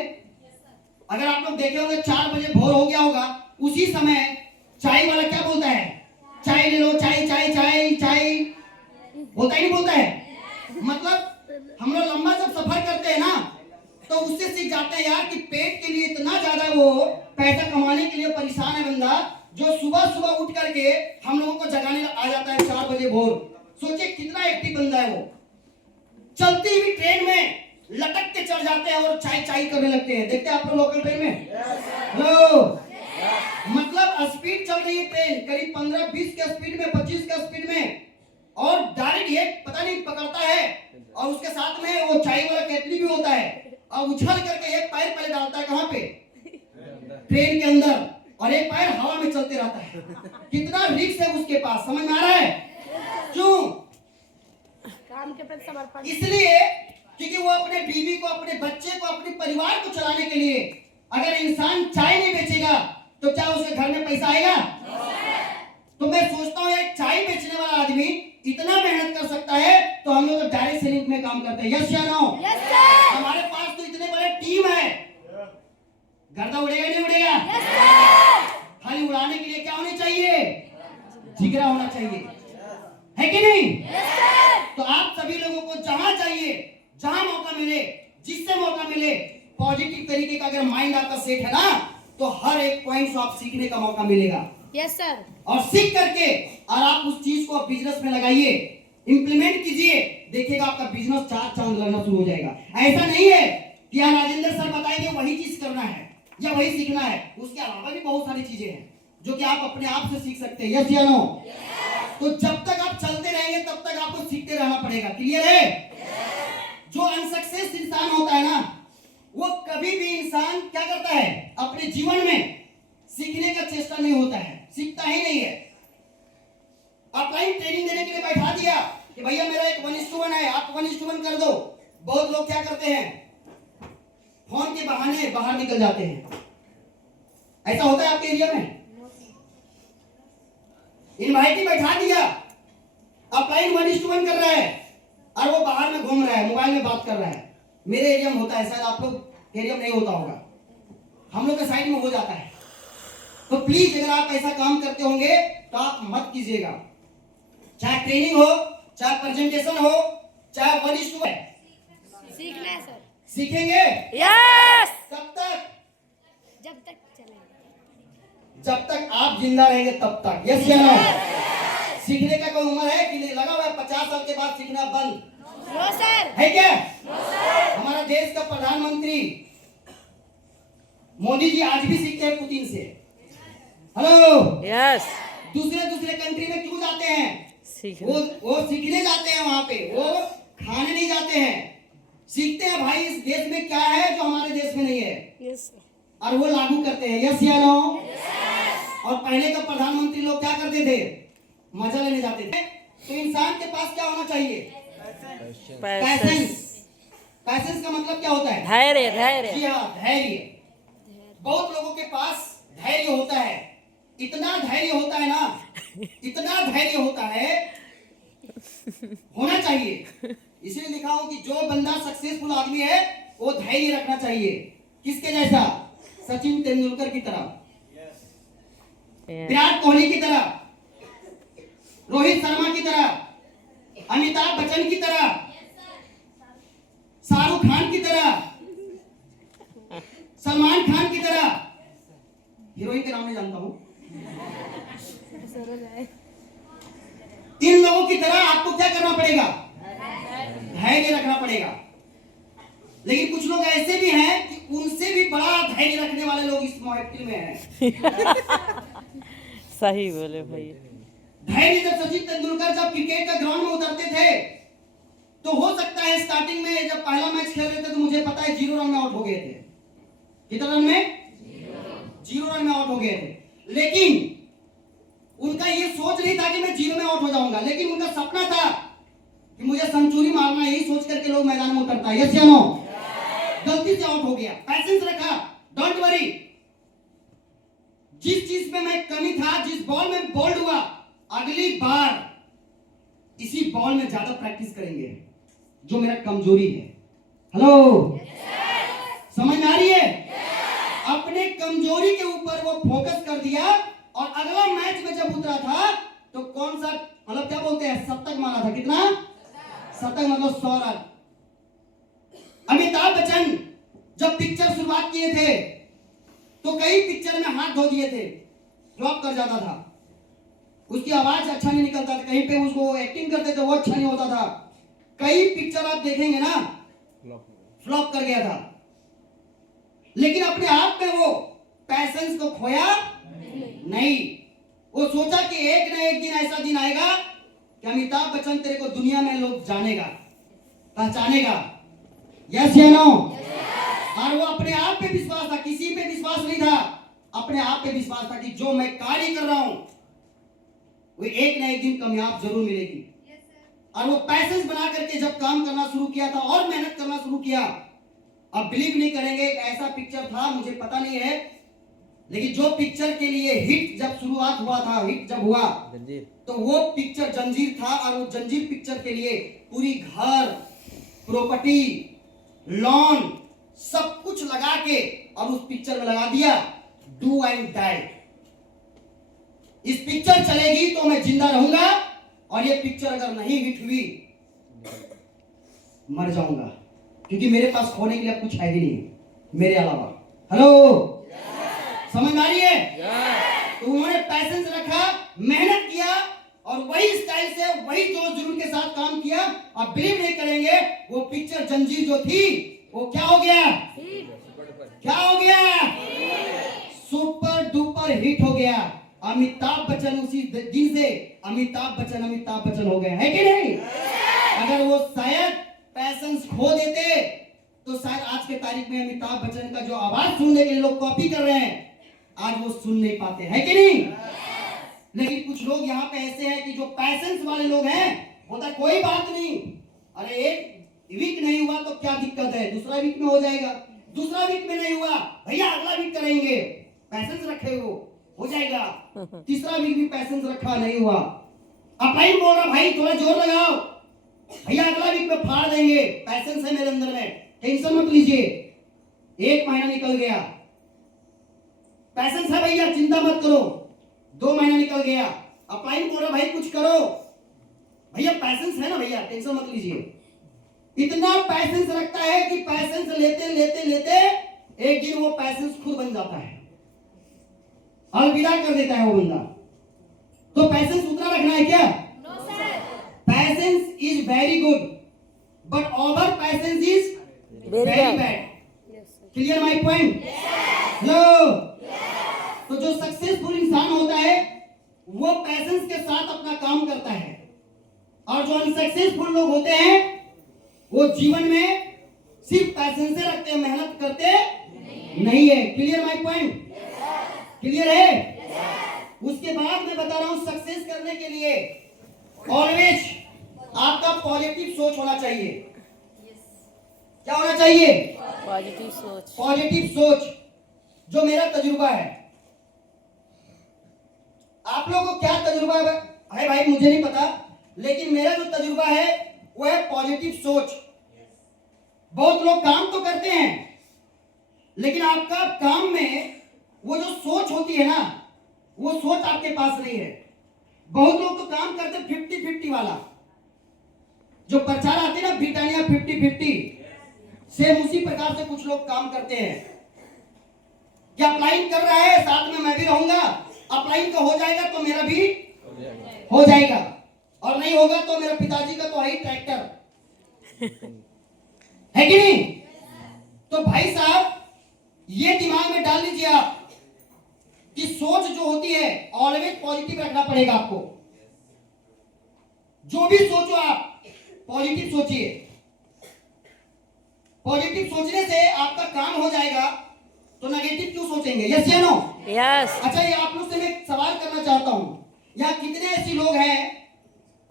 अगर आप लोग देखे होंगे 4 बजे भोर हो गया होगा, उसी समय चाय वाला क्या बोलता है? चाय ले लो, चाय चाय चाय चाय, बोलता ही नहीं बोलता है। मतलब हम लोग लंबा जब सफर करते हैं ना तो उससे सीख जाते हैं यार कि पेट के लिए इतना ज्यादा वो पैसा कमाने के लिए परेशान है बंदा, जो सुबह सुबह उठ करके हम लोगों को जगाने आ जाता है 4 बजे भोर। सोचिए कितना एक्टिव बंदा है वो। चलती हुई ट्रेन में लटक के चढ़ जाते हैं और चाय चाय करने लगते हैं। देखते हैं आप लोग लोकल ट्रेन में? हेलो, मतलब स्पीड चल रही है ट्रेन करीब 15-20 के स्पीड में, 25 के स्पीड में, और डायरेक्ट ये पता नहीं पकड़ता है, और उसके साथ में वो चाय वाला केतली भी होता है, और उछल करके एक पैर पहले डालता है कहां पे? ट्रेन के अंदर, और एक पैर हवा में चलते रहता है। कितना रिस्क है उसके पास, समझ में आ रहा है? क्यों? काम के प्रति समर्पण। इसलिए क्योंकि वो अपने बीवी को, अपने बच्चे को, अपने परिवार को चलाने के लिए अगर इंसान चाय नहीं बेचेगा तो क्या उसके घर में पैसा आएगा? तो मैं सोचता हूँ एक चाय बेचने वाला आदमी इतना मेहनत कर सकता है, तो हम लोग डायरेक्ट सेलिंग में काम करते हैं। यस या नो? Yes sir. हमारे पास तो इतने बड़े टीम है, गर्दा उड़ेगा नहीं उड़ेगा? Yes sir. खाली उड़ाने के लिए क्या होनी चाहिए? जिगरा होना चाहिए, है कि नहीं? Yes sir. तो आप सभी लोगों को जहां चाहिए, जहां मौका मिले, जिससे मौका मिले, पॉजिटिव तरीके का अगर माइंड आपका सेट है ना, तो हर एक पॉइंट से आप सीखने का मौका मिलेगा। Yes sir. और सीख करके और आप उस चीज को बिजनेस में लगाइए, इंप्लीमेंट कीजिए, देखिएगा आपका बिजनेस 4 चांद लगना शुरू हो जाएगा। ऐसा नहीं है कि यहाँ राजेंद्र सर बताएंगे वही चीज करना है या वही सीखना है, उसके अलावा भी बहुत सारी चीजें हैं जो कि आप अपने आप से सीख सकते हैं। यस या नो? तो जब तक आप चलते रहेंगे तब तक आपको सीखते रहना पड़ेगा। क्लियर है? जो अनसक्सेस इंसान होता है ना, वो कभी भी इंसान क्या करता है अपने जीवन में? सीखने का चेष्टा नहीं होता है, सीखता ही नहीं है। ऑफलाइन ट्रेनिंग देने के लिए बैठा दिया कि भैया मेरा एक 1:1 है, आप 1:1 कर दो। बहुत लोग क्या करते हैं, फोन के बहाने बाहर निकल जाते हैं। ऐसा होता है आपके एरिया में? इनवाइटी बैठा दिया, ऑफलाइन 1:1 कर रहा है और वो बाहर में घूम रहा है, मोबाइल में बात कर रहा है। मेरे एरिया में होता है, शायद आप लोग एरिया में नहीं होता होगा, हम लोग के साइड में हो जाता है। तो प्लीज अगर आप ऐसा काम करते होंगे तो आप मत कीजिएगा। चाहे ट्रेनिंग हो, चाहे प्रेजेंटेशन हो, चाहे 1:1 सीखना है सर। सीखेंगे। यस। कब तक? जब तक चलेगा, जब तक आप जिंदा रहेंगे तब तक। यस या नो? सीखने का कोई उम्र है कि लगा हुआ है 50 साल के बाद सीखना बंद? No sir. है क्या? हमारा देश का प्रधानमंत्री मोदी जी आज भी सीखते हैं पुतिन से। हेलो, यस, दूसरे कंट्री में क्यों जाते हैं? वो सीखने जाते हैं, वहां पे वो खाने नहीं जाते हैं, सीखते हैं भाई इस देश में क्या है जो हमारे देश में नहीं है। यस। और वो लागू करते हैं। यस या नो? और पहले का प्रधानमंत्री लोग क्या करते थे? मजा लेने जाते थे। तो इंसान के पास क्या होना चाहिए? पैसेंस। पैसेंस का मतलब क्या होता है? धैर्य धैर्य। जी हाँ, धैर्य। बहुत लोगों के पास धैर्य होता है, इतना धैर्य होता है ना, इतना धैर्य होता है, होना चाहिए। इसलिए लिखा हो कि जो बंदा सक्सेसफुल आदमी है वो धैर्य रखना चाहिए। किसके जैसा? सचिन तेंदुलकर की तरह, विराट कोहली की तरह, रोहित शर्मा की तरह, अमिताभ बच्चन की तरह, शाहरुख खान की तरह, सलमान खान की तरह। हीरोइन के नाम नहीं जानता हूं। इन लोगों की तरह आपको क्या करना पड़ेगा? धैर्य रखना पड़ेगा। लेकिन कुछ लोग ऐसे भी हैं कि उनसे भी बड़ा धैर्य रखने वाले लोग इस महफिल में हैं। सही बोले भाई। धैर्य जब सचिन तेंदुलकर जब क्रिकेट का ग्राउंड में उतरते थे तो हो सकता है स्टार्टिंग में जब पहला मैच खेल रहे थे तो मुझे पता है 0 रन में आउट हो गए थे। कितने रन में? 0 रन में आउट हो गए थे। लेकिन उनका ये सोच नहीं था कि मैं 0 में आउट हो जाऊंगा, लेकिन उनका सपना था कि मुझे सेंचुरी मारना। यही सोच करके लोग मैदान में उतरता है। यस या नो? गलती से आउट हो गया, पैसेंस रखा, डोंट वरी। जिस चीज में मैं कमी था, जिस बॉल में बोल्ड हुआ, अगली बार इसी बॉल में ज्यादा प्रैक्टिस करेंगे जो मेरा कमजोरी है। हेलो, समझ में आ रही है? अपने कमजोरी के ऊपर वो फोकस कर दिया और अगला मैच में जब उतरा था तो कौन सा मतलब क्या बोलते हैं, शतक मारा था। कितना? शतक मतलब 100 रन। अमिताभ बच्चन जब पिक्चर शुरुआत किए थे तो कई पिक्चर में हाथ धो दिए थे, फ्लॉप कर जाता था, उसकी आवाज अच्छा नहीं निकलता था, कहीं पे उसको एक्टिंग करते थे वो अच्छा नहीं होता था। कई पिक्चर आप देखेंगे ना फ्लॉप कर गया था। लेकिन अपने आप में वो पैसेंस को खोया नहीं। वो सोचा कि एक ना एक दिन ऐसा दिन आएगा कि अमिताभ बच्चन तेरे को दुनिया में लोग जानेगा, पहचानेगा। यस या नो? और वो अपने आप पे विश्वास था, किसी पे विश्वास नहीं था, अपने आप पे विश्वास था कि जो मैं कार्य कर रहा हूं वो एक ना एक दिन कामयाब जरूर मिलेगी। और वो पैसेंस बना करके जब काम करना शुरू किया था और मेहनत करना शुरू किया। अब बिलीव नहीं करेंगे, एक ऐसा पिक्चर था, मुझे पता नहीं है, लेकिन जो पिक्चर के लिए हिट जब शुरुआत हुआ था, हिट जब हुआ तो वो पिक्चर जंजीर था। और वो जंजीर पिक्चर के लिए पूरी घर, प्रॉपर्टी, लॉन सब कुछ लगा के और उस पिक्चर में लगा दिया डू एंड डाई। इस पिक्चर चलेगी तो मैं जिंदा रहूंगा और ये पिक्चर अगर नहीं हिट हुई मर जाऊंगा, क्योंकि मेरे पास खोने के लिए अब कुछ है ही नहीं मेरे अलावा। हेलो, समझ आ रही है? तो उन्होंने पैसेंस रखा, मेहनत किया और वही स्टाइल से, वही जोश जुनून के साथ काम किया। आप बिलीव नहीं करेंगे, वो पिक्चर जंजीर जो थी वो क्या हो गया? क्या हो गया? सुपर डुपर हिट हो गया। अमिताभ बच्चन उसी दिन से अमिताभ बच्चन हो गए, है कि नहीं? अगर वो शायद पैसेंस खो देते तो शायद आज के तारीख में अमिताभ बच्चन का जो आवाज सुनने के लिए लोग कॉपी कर रहे हैं आज वो सुन नहीं पाते, है कि नहीं? लेकिन कुछ लोग यहाँ पे ऐसे हैं कि जो पैसेंस वाले लोग हैं, बोलता है कोई बात नहीं, अरे एक वीक नहीं हुआ तो क्या दिक्कत है, दूसरा वीक में हो जाएगा, दूसरा वीक में नहीं हुआ भैया अगला वीक करेंगे, पैसेंस रखे हो जाएगा, तीसरा वीक भी पैसेंस रखा नहीं हुआ, अपाइन बोल रहा भाई थोड़ा जोर लगाओ भैया अगला वीक में फाड़ देंगे, पैसेंस है मेरे अंदर में, टेंशन मत लीजिए। 1 महीना निकल गया, पैसेंस है भैया चिंता मत करो, 2 महीना निकल गया, अपाइन बोल रहा भाई कुछ करो भैया, पैसेंस है ना भैया टेंशन मत लीजिए। इतना पैसेंस रखता है कि पैसेंस लेते लेते लेते एक दिन वो पैसेंस खुद बन जाता है, अलविदा कर देता है वो बंदा। तो पैसेंस उतना रखना है क्या? No sir. Patience is very good but over patience is very bad. Clear my point? Hello. तो जो सक्सेसफुल इंसान होता है वो पैसेंस के साथ अपना काम करता है, और जो अनसक्सेसफुल लोग होते हैं वो जीवन में सिर्फ पैसेंस से रखते हैं, मेहनत करते नहीं है। Clear my point? क्लियर है? उसके बाद मैं बता रहा हूं सक्सेस करने के लिए ऑलवेज आपका पॉजिटिव सोच होना चाहिए। क्या होना चाहिए? पॉजिटिव सोच। पॉजिटिव सोच। जो मेरा तजुर्बा है, आप लोगों को क्या तजुर्बा है भाई मुझे नहीं पता, लेकिन मेरा जो तजुर्बा है वो है पॉजिटिव सोच। बहुत लोग काम तो करते हैं, लेकिन आपका काम में वो जो सोच होती है ना, वो सोच आपके पास नहीं है। बहुत लोग तो काम करते 50-50 वाला, जो प्रचार आते हैं ना ब्रिटानिया 50-50, सेम उसी प्रकार से कुछ लोग काम करते हैं। क्या अप्लाइंग कर रहा है, साथ में मैं भी रहूंगा, अप्लाइंग का हो जाएगा तो मेरा भी हो जाएगा, और नहीं होगा तो मेरे पिताजी का तो है ही ट्रैक्टर, है कि नहीं? तो भाई साहब ये दिमाग में डाल लीजिए आप कि सोच जो होती है ऑलवेज पॉजिटिव रखना पड़ेगा आपको। जो भी सोचो आप पॉजिटिव सोचिए। पॉजिटिव सोचने से आपका काम हो जाएगा, तो नेगेटिव क्यों सोचेंगे? यस या नो? यस। अच्छा, ये आप लोग से मैं एक सवाल करना चाहता हूं, यहाँ कितने ऐसे लोग हैं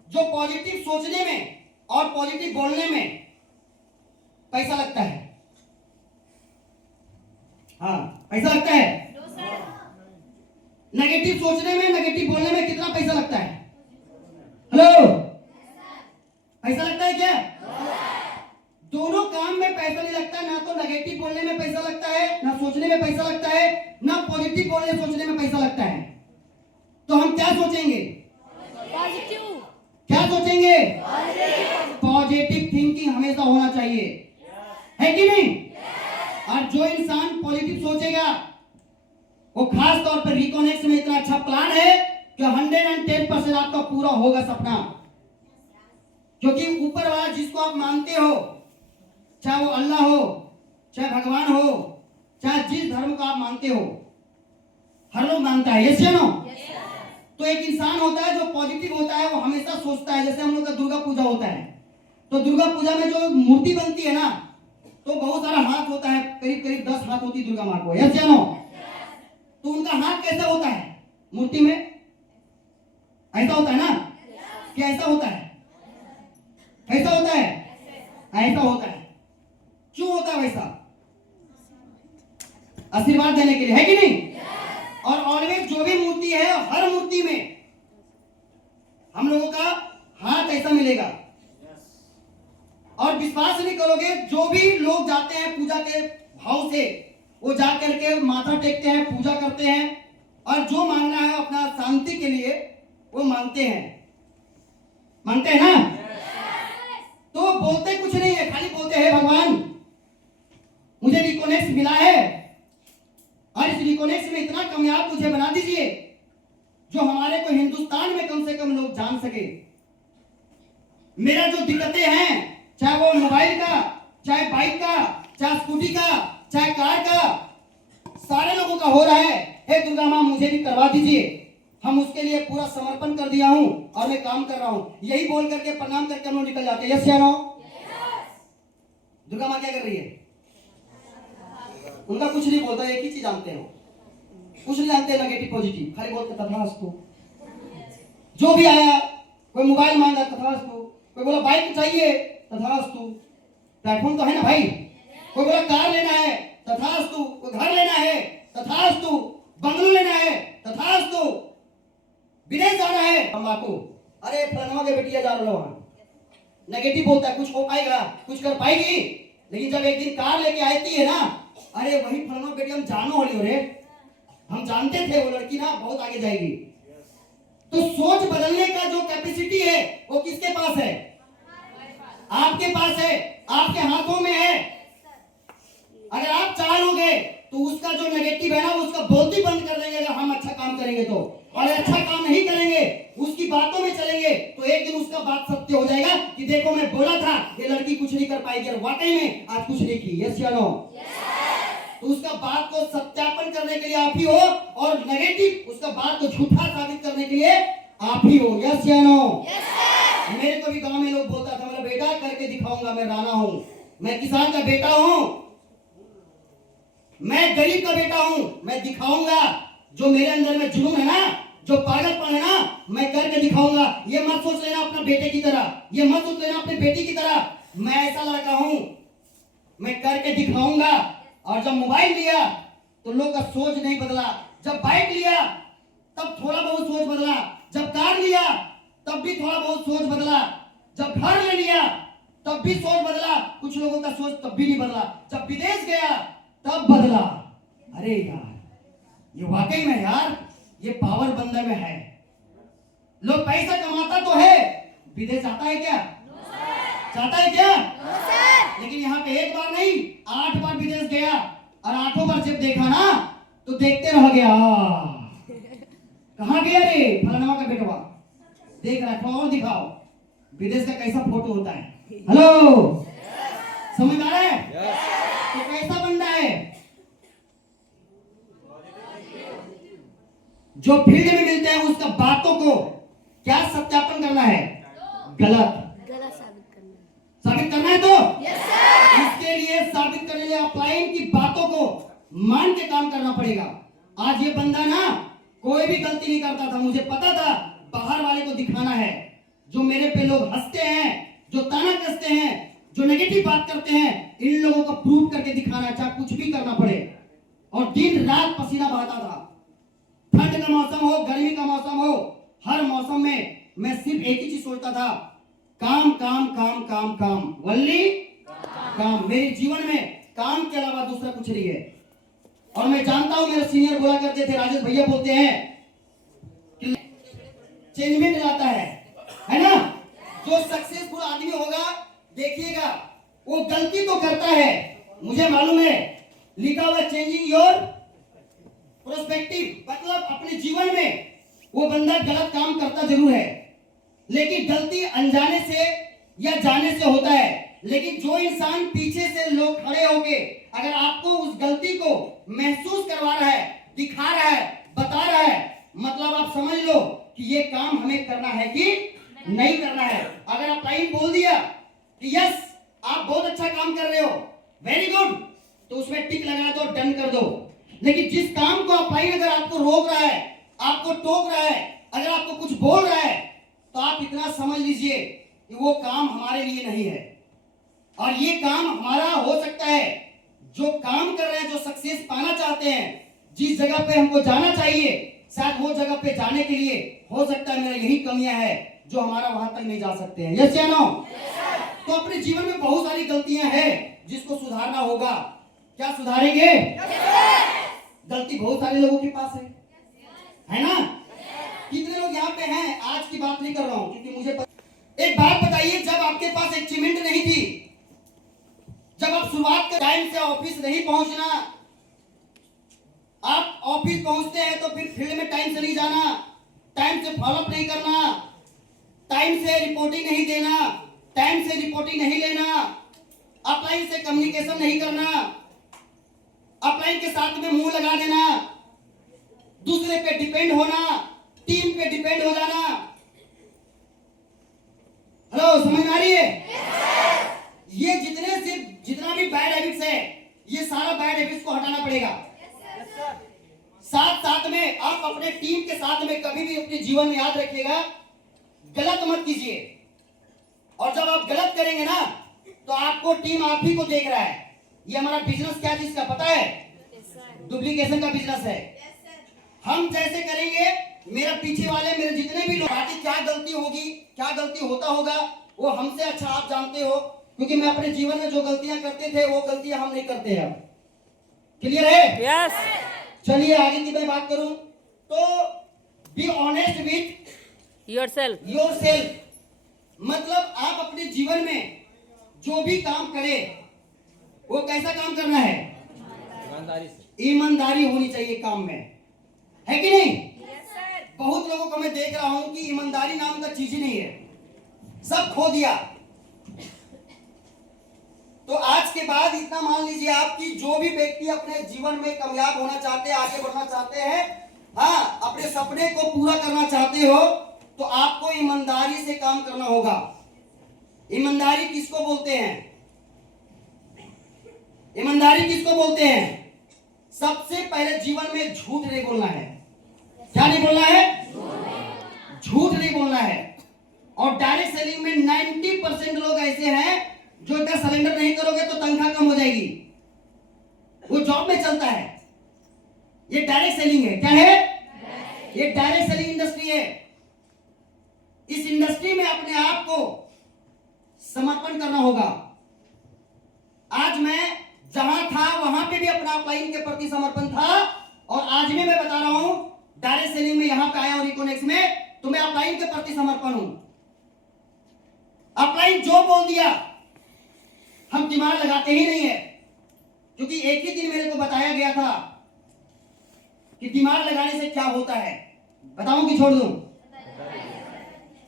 जो पॉजिटिव सोचने में और पॉजिटिव बोलने में पैसा लगता है? हाँ, पैसा लगता है। नेगेटिव सोचने में, नेगेटिव बोलने में कितना पैसा लगता है? हेलो, पैसा लगता है क्या? दोनों काम में पैसा नहीं लगता, ना तो नेगेटिव बोलने में पैसा लगता है, ना सोचने में पैसा लगता है, ना पॉजिटिव बोलने सोचने में पैसा लगता है। तो हम क्या सोचेंगे? पॉजिटिव। क्या सोचेंगे? पॉजिटिव थिंकिंग हमेशा होना चाहिए, है कि नहीं? और जो इंसान पॉजिटिव सोचेगा वो खास तौर पर रिकॉनेक्ट में इतना अच्छा प्लान है कि 110% आपका पूरा होगा सपना। क्योंकि ऊपर वाला जिसको आप मानते हो, चाहे वो अल्लाह हो, चाहे भगवान हो, चाहे जिस धर्म को आप मानते हो, हर लोग मानता है। यस या नो? तो एक इंसान होता है जो पॉजिटिव होता है, वो हमेशा सोचता है। जैसे हम लोग का दुर्गा पूजा होता है, तो दुर्गा पूजा में जो मूर्ति बनती है ना, तो बहुत सारा हाथ होता है, करीब करीब 10 हाथ होती है दुर्गा माँ को। यस या नो? तो उनका हाथ कैसा होता है मूर्ति में? ऐसा होता है ना? क्या ऐसा होता है? ऐसा होता है? ऐसा होता है। क्यों होता है वैसा? आशीर्वाद देने के लिए, है कि नहीं? और ऑलवेज जो भी मूर्ति है, हर मूर्ति में हम लोगों का हाथ ऐसा मिलेगा। और विश्वास नहीं करोगे, जो भी लोग जाते हैं पूजा के भाव से, वो जा करके माथा टेकते हैं, पूजा करते हैं, और जो मांगना है अपना शांति के लिए वो मांगते हैं। मांगते हैं ना? तो बोलते कुछ नहीं है, खाली बोलते हैं भगवान मुझे रिकॉनेक्ट मिला है, और इस रिकॉनेक्ट में इतना कामयाब मुझे बना दीजिए जो हमारे को हिंदुस्तान में कम से कम लोग जान सके। मेरा जो दिक्कतें हैं, चाहे वो मोबाइल का, चाहे बाइक का, चाहे स्कूटी का, चाहे कार का, सारे लोगों का हो रहा है, हे दुर्गा माँ मुझे भी करवा दीजिए। हम उसके लिए पूरा समर्पण कर दिया हूं और मैं काम कर रहा हूं। यही बोल करके प्रणाम करके हम लोग निकल जाते हैं। यस या नो? दुर्गा माँ क्या कर रही है? उनका कुछ नहीं बोलता, एक ही चीज जानते हो, कुछ नहीं जानते नेगेटिव पॉजिटिव, खाली बोलते तथास्तु। जो भी आया, कोई मोबाइल मांगा तथास्तु, कोई बोला बाइक चाहिए तथास्तु, प्लेटफॉर्म तो है ना भाई, कोई बोला कार लेना है तथास्तु, कोई घर लेना है तथास्तु, बंगलो लेना है तथास्तु, विदेश जाना है तंबाकू, अरे फलनवा के बेटिया जा रहा वहां, नेगेटिव बोलता है, कुछ हो पाएगा, कुछ कर पाएगी। लेकिन जब एक दिन कार लेके आती है ना, अरे वही फलनवा बेटी हम जानो वाली हो रे, हम जानते थे वो लड़की ना बहुत आगे जाएगी। तो सोच बदलने का जो कैपेसिटी है वो किसके पास है? आपके पास है, आपके हाथों में है। अगर आप चाहोगे तो उसका जो नेगेटिव है ना, उसका बोलती बंद कर देंगे अगर हम अच्छा काम करेंगे तो। और अच्छा काम नहीं करेंगे, उसकी बातों में चलेंगे, तो एक दिन उसका बात सत्य हो जाएगा कि देखो मैं बोला था ये लड़की कुछ नहीं कर पाएगी, और वाकई में आज कुछ नहीं की। यस या नो? तो उसका बात को सत्यापन करने के लिए आप ही हो, और नेगेटिव उसका बात को झूठा साबित करने के लिए आप ही हो। यस या नो? मेरे को भी गांव में लोग बोलता था, मेरा बेटा करके दिखाऊंगा, मैं राणा हूं, मैं किसान का बेटा हूं, मैं गरीब का बेटा हूं, मैं दिखाऊंगा। जो मेरे अंदर में जुनून है ना, जो पागलपन है ना, मैं करके दिखाऊंगा। ये मत सोच लेना अपना बेटे की तरह, ये मत सोच लेना अपनी बेटी की तरह। मैं ऐसा लड़का हूं, मैं करके दिखाऊंगा। और जब मोबाइल लिया तो लोग का सोच नहीं बदला, जब बाइक लिया तब थोड़ा बहुत सोच बदला, जब कार लिया तब भी थोड़ा बहुत सोच बदला, जब घर ले लिया तब भी सोच बदला, कुछ लोगों का सोच तब भी नहीं बदला, जब विदेश गया तब बदला। अरे यार, ये वाकई में यार, ये पावर बंदे में है। लोग पैसा कमाता तो है, विदेश जाता है क्या? जाता है क्या? लेकिन यहाँ पे एक बार नहीं 8 बार विदेश गया, और 8 बार जब देखा ना तो देखते रह गया। कहाँ गया रे फलाना का बेटवा, देख रहा है, थोड़ा और दिखाओ विदेश का कैसा फोटो होता है। हेलो, समझ आ रहा है? तो कैसा बंदा है? जो फील्ड में मिलते हैं उसका बातों को क्या सत्यापन करना है? गलत गलत साबित करना साबित करना है। तो इसके लिए साबित करने लिए अपलाइन की बातों को मान के काम करना पड़ेगा। आज ये बंदा ना कोई भी गलती नहीं करता था, मुझे पता था बाहर वाले को दिखाना है। जो मेरे पे लोग हंसते हैं, जो ताना कसते हैं, जो नेगेटिव बात करते हैं, इन लोगों को प्रूव करके दिखाना, चाहे कुछ भी करना पड़े। और दिन रात पसीना बहाता था, ठंड का मौसम हो, गर्मी का मौसम हो, हर मौसम में मैं सिर्फ एक ही चीज सोचता था, काम काम काम काम काम, वल्ली काम। मेरे जीवन में काम के अलावा दूसरा कुछ नहीं है। और मैं जानता हूं, मेरे सीनियर बोला करते थे, राजेश भैया बोलते हैं कि चेंजमेंट लाता है ना। जो सक्सेसफुल आदमी होगा, देखिएगा वो गलती तो करता है, मुझे मालूम है, लिखा हुआ चेंजिंग योर प्रोस्पेक्टिव, मतलब अपने जीवन में वो बंदा गलत काम करता जरूर है, लेकिन गलती अनजाने से या जाने से होता है। लेकिन जो इंसान पीछे से लोग खड़े होके अगर आपको उस गलती को महसूस करवा रहा है, दिखा रहा है, बता रहा है, मतलब आप समझ लो कि ये काम हमें करना है कि नहीं करना है। अगर आप लाइन बोल दिया कि यस आप बहुत अच्छा काम कर रहे हो, वेरी गुड, तो उसमें टिक लगा दो, डन कर दो। लेकिन जिस काम को आप लाइन अगर आपको रोक रहा है, आपको टोक रहा है, अगर आपको कुछ बोल रहा है, तो आप इतना समझ लीजिए कि वो काम हमारे लिए नहीं है। और ये काम हमारा हो सकता है, जो काम कर रहे हैं, जो सक्सेस पाना चाहते हैं, जिस जगह पे हमको जाना चाहिए, शायद वो जगह पे जाने के लिए हो सकता है मेरा यही कमियां है जो हमारा वहां तक नहीं जा सकते हैं। यस या नो? तो अपने जीवन में बहुत सारी गलतियां हैं जिसको सुधारना होगा। क्या सुधारेंगे? गलती बहुत सारे लोगों के पास है ना? कितने लोग यहाँ पे हैं? आज की बात नहीं कर रहा हूं क्योंकि मुझे एक बात बताइए, जब आपके पास एक सीमेंट नहीं थी, जब आप शुरुआत के टाइम से ऑफिस नहीं पहुंचना, आप ऑफिस पहुंचते हैं तो फिर फील्ड में टाइम से नहीं जाना, टाइम से फॉलोअप नहीं करना, टाइम से रिपोर्टिंग नहीं देना, टाइम से रिपोर्टिंग नहीं लेना, अपलाइन से कम्युनिकेशन नहीं करना, अपलाइन के साथ में मुंह लगा देना, दूसरे पे डिपेंड होना, टीम पे डिपेंड हो जाना। हेलो, समझ आ रही है? ये जितना भी बैड हैबिट्स है, ये सारा बैड हैबिट्स को हटाना पड़ेगा। साथ में आप अपने टीम के साथ में कभी भी अपने जीवन में याद रखिएगा, गलत मत कीजिए। और जब आप गलत करेंगे ना तो आपको टीम आप ही को देख रहा है। ये हमारा बिजनेस क्या चीज का पता है? डुप्लीकेशन का बिजनेस है। हम जैसे करेंगे, मेरा पीछे वाले मेरे जितने भी लोग, बाकी क्या गलती होगी, क्या गलती होता होगा, वो हमसे अच्छा आप जानते हो, क्योंकि मैं अपने जीवन में जो गलतियां करते थे वो गलतियां हम नहीं करते हैं। क्लियर है? यस। चलिए आगे की मैं बात करूं तो बी ऑनेस्ट विथ योरसेल्फ, मतलब आप अपने जीवन में जो भी काम करें वो कैसा काम करना है? ईमानदारी से। ईमानदारी होनी चाहिए काम में, है कि नहीं? बहुत लोगों को मैं देख रहा हूं कि ईमानदारी नाम का चीज ही नहीं है, सब खो दिया। तो आज के बाद इतना मान लीजिए आप कि जो भी व्यक्ति अपने जीवन में कामयाब होना चाहते हैं, आगे बढ़ना चाहते हैं, हाँ, अपने सपने को पूरा करना चाहते हो, तो आपको ईमानदारी से काम करना होगा। ईमानदारी किसको बोलते हैं? ईमानदारी किसको बोलते हैं? सबसे पहले जीवन में झूठ नहीं बोलना है। क्या नहीं बोलना है? झूठ नहीं बोलना है। और डायरेक्ट सेलिंग में 90% लोग ऐसे हैं जो इतना सरेंडर नहीं करोगे तो तनख्वाह कम हो जाएगी, वो जॉब में चलता है। ये डायरेक्ट सेलिंग है। क्या है? ये डायरेक्ट सेलिंग इंडस्ट्री है। इस इंडस्ट्री में अपने आप को समर्पण करना होगा। आज मैं जहां था वहां पे भी अपना अपलाइन के प्रति समर्पण था, और आज भी मैं बता रहा हूं डायरेक्ट सेलिंग में यहां पे आया और इकोनेक्स में तो मैं अपलाइन के प्रति समर्पण हूं। अपलाइन जो बोल दिया हम दिमाग लगाते ही नहीं है, क्योंकि एक ही दिन मेरे को बताया गया था कि दिमाग लगाने से क्या होता है। बताऊं कि छोड़ दूं?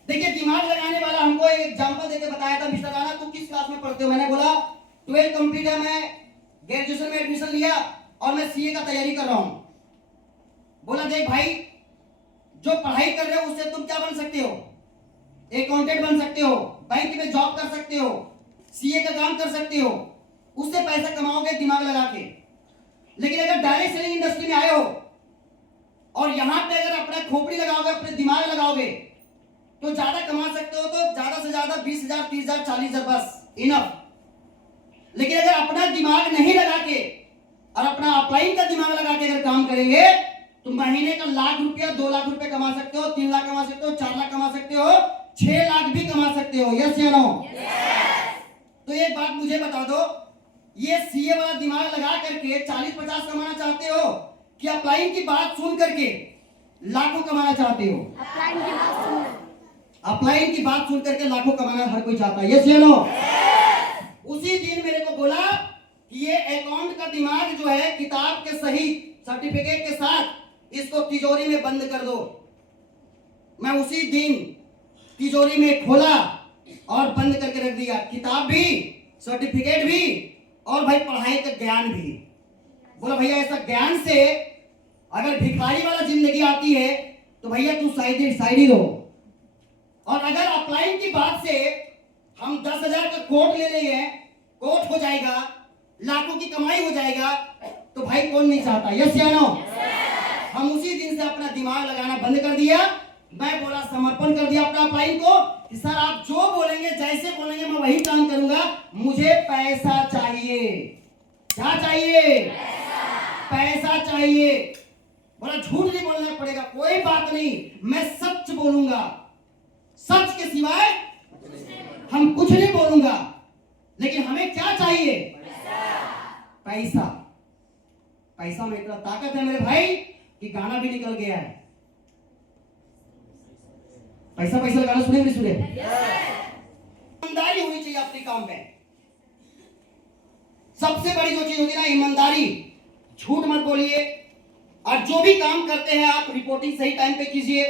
देखिए, दिमाग लगाने वाला हमको एक एग्जांपल देके बताया था, मिस्टर राणा तुम किस क्लास में पढ़ते हो? मैंने बोला 12 कंप्लीट है, मैं ग्रेजुएशन में एडमिशन लिया और मैं सीए का तैयारी कर रहा हूं। बोला देख भाई, जो पढ़ाई कर रहे हो उससे तुम क्या बन सकते हो? अकाउंटेंट बन सकते हो, बैंक में जॉब कर सकते हो, सीए का काम कर सकते हो, उससे पैसा कमाओगे दिमाग लगा के। लेकिन अगर डायरेक्ट सेलिंग इंडस्ट्री में आए हो और यहां पे अगर अपना खोपड़ी लगाओगे, अपने दिमाग लगाओगे तो ज्यादा कमा सकते हो, तो ज्यादा से ज्यादा 20,000, 30,000, 40,000 बस इनफ। लेकिन अगर अपना दिमाग नहीं लगा के और अपना अपलाइन का दिमाग लगा के अगर काम करेंगे तो महीने का 1,00,000 रुपया, 2 लाख रुपए कमा सकते हो, 3 लाख कमा सकते हो, 4 लाख कमा सकते हो, 6 लाख भी कमा सकते हो। यस या नो? तो एक बात मुझे बता दो, ये सीए वाला दिमाग लगा करके 40-50 कमाना चाहते हो कि अपलाइन की बात सुन करके लाखों कमाना चाहते हो? अपलाइन की बात सुनना। अपलाइन की बात सुन करके लाखों कमाना हर कोई चाहता है। यस या नो? उसी दिन मेरे को बोला कि ये अकाउंट का दिमाग जो है किताब के सहित सर्टिफिकेट के साथ इसको तिजोरी में बंद कर दो। मैं उसी दिन तिजोरी में खोला और बंद करके रख दिया, किताब भी, सर्टिफिकेट भी और भाई पढ़ाई का ज्ञान भी। बोला भैया ऐसा ज्ञान से अगर भिखारी वाला जिंदगी आती है तो भैया तू साइड ही रहो। और अगर अपलाइन की बात से हम 10,000 का कोट ले लेंगे, कोट हो जाएगा, लाखों की कमाई हो जाएगा, तो भाई कौन नहीं चाहता? यस या नो? हम उसी दिन से अपना दिमाग लगाना बंद कर दिया। मैं बोला, समर्पण कर दिया अपना अपलाइन को कि सर आप जो बोलेंगे, जैसे बोलेंगे मैं वही काम करूंगा, मुझे पैसा चाहिए। क्या चाहिए? पैसा चाहिए। बोला झूठ नहीं बोलना पड़ेगा, कोई बात नहीं, मैं सच बोलूंगा, सच के सिवाय हम कुछ नहीं बोलूंगा। लेकिन हमें क्या चाहिए? पैसा। पैसा में इतना ताकत है मेरे भाई कि गाना भी निकल गया है। पैसा पैसा गाना सुने नहीं सुने? ईमानदारी होनी चाहिए अपने काम में। सबसे बड़ी जो चीज होती है ना, ईमानदारी। झूठ मत बोलिए, और जो भी काम करते हैं आप रिपोर्टिंग सही टाइम पे कीजिए।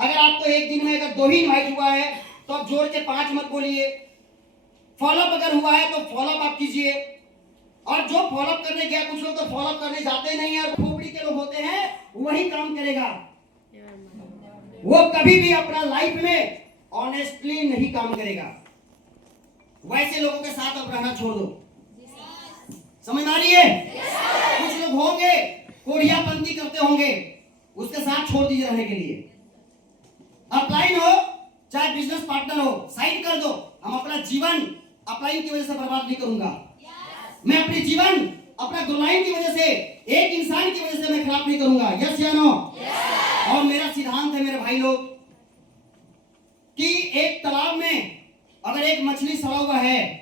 अगर आपको एक दिन में अगर 2 ही इनवाइट हुआ है तो आप जोड़ के 5 मत बोलिए। फॉलोअप अगर हुआ है तो फॉलोअप आप कीजिए। और जो फॉलोअप करने गया, कुछ लोग तो फॉलोअप करने जाते नहीं है और खोपड़ी के लोग होते हैं, वही काम करेगा। वो कभी भी अपना लाइफ में ऑनेस्टली नहीं काम करेगा। वैसे लोगों के साथ आप रहना छोड़ दो। समझ आ रही है? कुछ लोग होंगे कोढ़ियापंती करते होंगे, उसके साथ छोड़ दीजिए रहने के लिए। अपलाइन हो चाहे बिजनेस पार्टनर हो, साइड कर दो। हम अपना जीवन अपलाइन की वजह से बर्बाद नहीं करूंगा। मैं अपनी जीवन अपना ग्रोलाइन की वजह से, एक इंसान की वजह से मैं खराब नहीं करूंगा। यस या नो? और मेरा सिद्धांत है मेरे भाई लोग कि एक तालाब में अगर एक मछली सड़ा हुआ है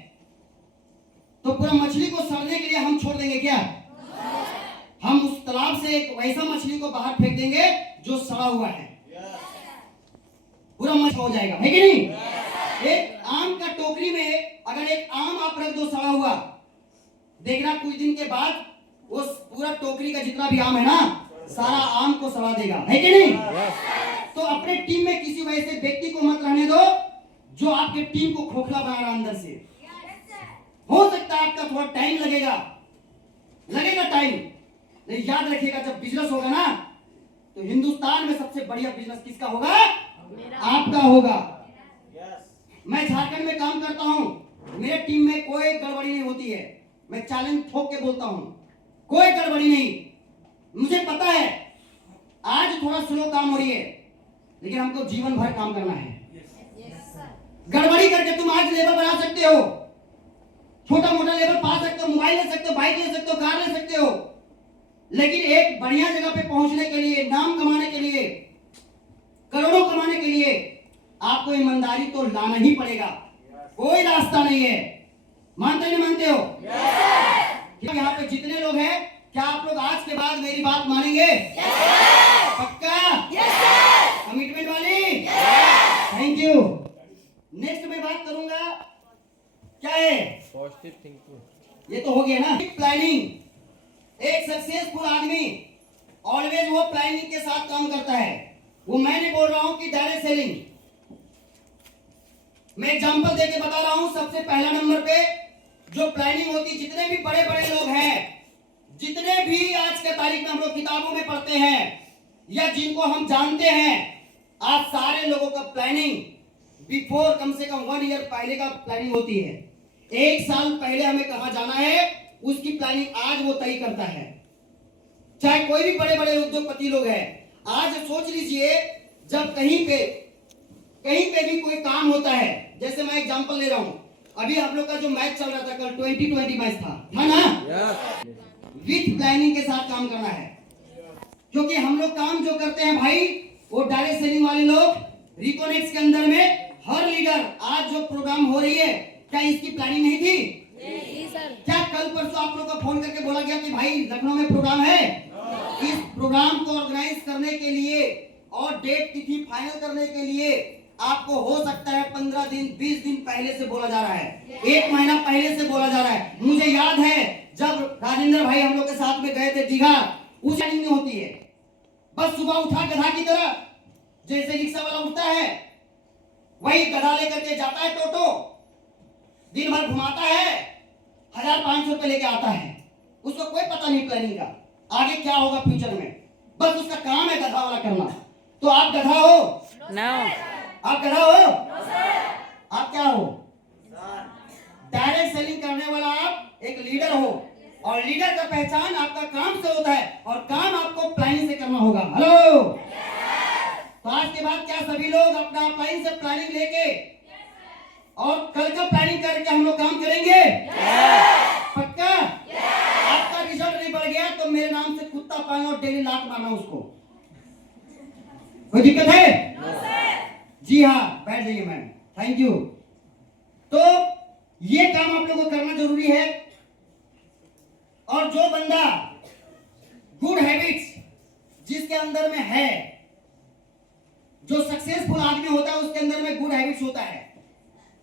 तो पूरा मछली को सड़ने के लिए हम छोड़ देंगे क्या? हम उस तालाब से एक वैसा मछली को बाहर फेंक देंगे जो सड़ा हुआ है, पूरा मछली हो जाएगा, है कि नहीं? एक आम का टोकरी में अगर एक आम आप रख दो सड़ा हुआ, देखना कुछ दिन के बाद वो पूरा टोकरी का जितना भी आम है ना, सारा आम को सड़ा देगा, है कि नहीं? तो अपने टीम में किसी वैसे व्यक्ति को मत रहने दो जो आपके टीम को खोखला बना रहा अंदर से। हो सकता है आपका थोड़ा टाइम लगेगा टाइम, लेकिन याद रखिएगा जब बिजनेस होगा ना तो हिंदुस्तान में सबसे बढ़िया बिजनेस किसका होगा? आपका होगा। मैं झारखंड में काम करता हूं, मेरे टीम में कोई गड़बड़ी नहीं होती है। मैं चैलेंज ठोक के बोलता हूं, कोई गड़बड़ी नहीं। मुझे पता है आज थोड़ा स्लो काम हो रही है, लेकिन हमको जीवन भर काम करना है। गड़बड़ी करके तुम आज लेवल बना सकते हो, छोटा मोटा लेवल पा सकते हो, मोबाइल ले सकते हो, बाइक ले सकते हो, कार ले सकते हो, लेकिन एक बढ़िया जगह पे पहुंचने के लिए, नाम कमाने के लिए, करोड़ों कमाने के लिए आपको ईमानदारी तो लाना ही पड़ेगा, कोई रास्ता नहीं है। मानते नहीं मानते हो? यहाँ पे जितने लोग हैं, क्या आप लोग आज के बाद मेरी बात मानेंगे? पक्का? कमिटमेंट वाली? Thank you. नेक्स्ट मैं बात करूंगा, क्या है? Positive thinking. ये तो हो गया ना। प्लानिंग। एक सक्सेसफुल आदमी ऑलवेज वो प्लानिंग के साथ काम करता है। वो मैं नहीं बोल रहा हूं कि डायरेक्ट सेलिंग, मैं एग्जांपल देके बता रहा हूं। सबसे पहला नंबर पे जो प्लानिंग होती, जितने भी बड़े बड़े लोग हैं, जितने भी आज के तारीख में हम लोग किताबों में पढ़ते हैं या जिनको हम जानते हैं, आज सारे लोगों का प्लानिंग बिफोर कम से कम 1 ईयर पहले का प्लानिंग होती है। 1 साल पहले हमें कहां जाना है, उसकी प्लानिंग आज वो तय करता है। चाहे कोई भी बड़े बड़े उद्योगपति लोग हैं, आज सोच लीजिए, जब कहीं पे भी कोई काम होता है, जैसे मैं एग्जांपल ले रहा हूं, अभी हम लोग का जो मैच चल रहा था कल, 2020 मैच था ना? विथ प्लानिंग के साथ काम करना है, क्योंकि हम लोग काम जो करते हैं भाई, वो डायरेक्ट सेलिंग वाले लोग रिकोनेक्स के अंदर में हर लीडर, आज जो प्रोग्राम हो रही है, क्या इसकी प्लानिंग नहीं थी? जी सर। क्या कल परसों आप लोग को फोन करके बोला गया कि भाई लखनऊ में प्रोग्राम है? इस प्रोग्राम को ऑर्गेनाइज करने के लिए और डेट तिथि फाइनल करने के लिए आपको हो सकता है 15 दिन 20 दिन पहले से बोला जा रहा है, 1 महीना पहले से बोला जा रहा है। मुझे याद है जब राजेंद्र भाई हम लोग के साथ में गए थे दीघा, उस प्लानिंग में होती है। बस सुबह उठा गधा की तरह, जैसे रिक्शा वाला उठता है वही गधा लेकर के जाता है टोटो, दिन भर घुमाता है, 1500 रुपए लेके आता है, उसको कोई पता नहीं प्लानिंग का आगे क्या होगा फ्यूचर में, बस उसका काम है गधा वाला करना। तो आप गधा हो? No. आप गधा हो? आप क्या हो? डायरेक्ट सेलिंग करने वाला आप एक लीडर हो, और लीडर का पहचान आपका काम से होता है, और काम आपको प्लानिंग से करना होगा। हेलो, तो आज के बाद क्या सभी लोग अपना ऑफलाइन से प्लानिंग लेके और कल का प्लानिंग करके हम लोग काम करेंगे? पक्का? आपका रिजल्ट नहीं बढ़ गया तो मेरे नाम से कुत्ता पालना और डेली लात मारना उसको, कोई दिक्कत है? जी हाँ, बैठ जाइए मैम, थैंक यू। तो ये काम आप लोगों को करना जरूरी है, और जो बंदा गुड हैबिट्स जिसके अंदर में है, जो सक्सेसफुल आदमी होता है उसके अंदर में गुड हैबिट्स होता है,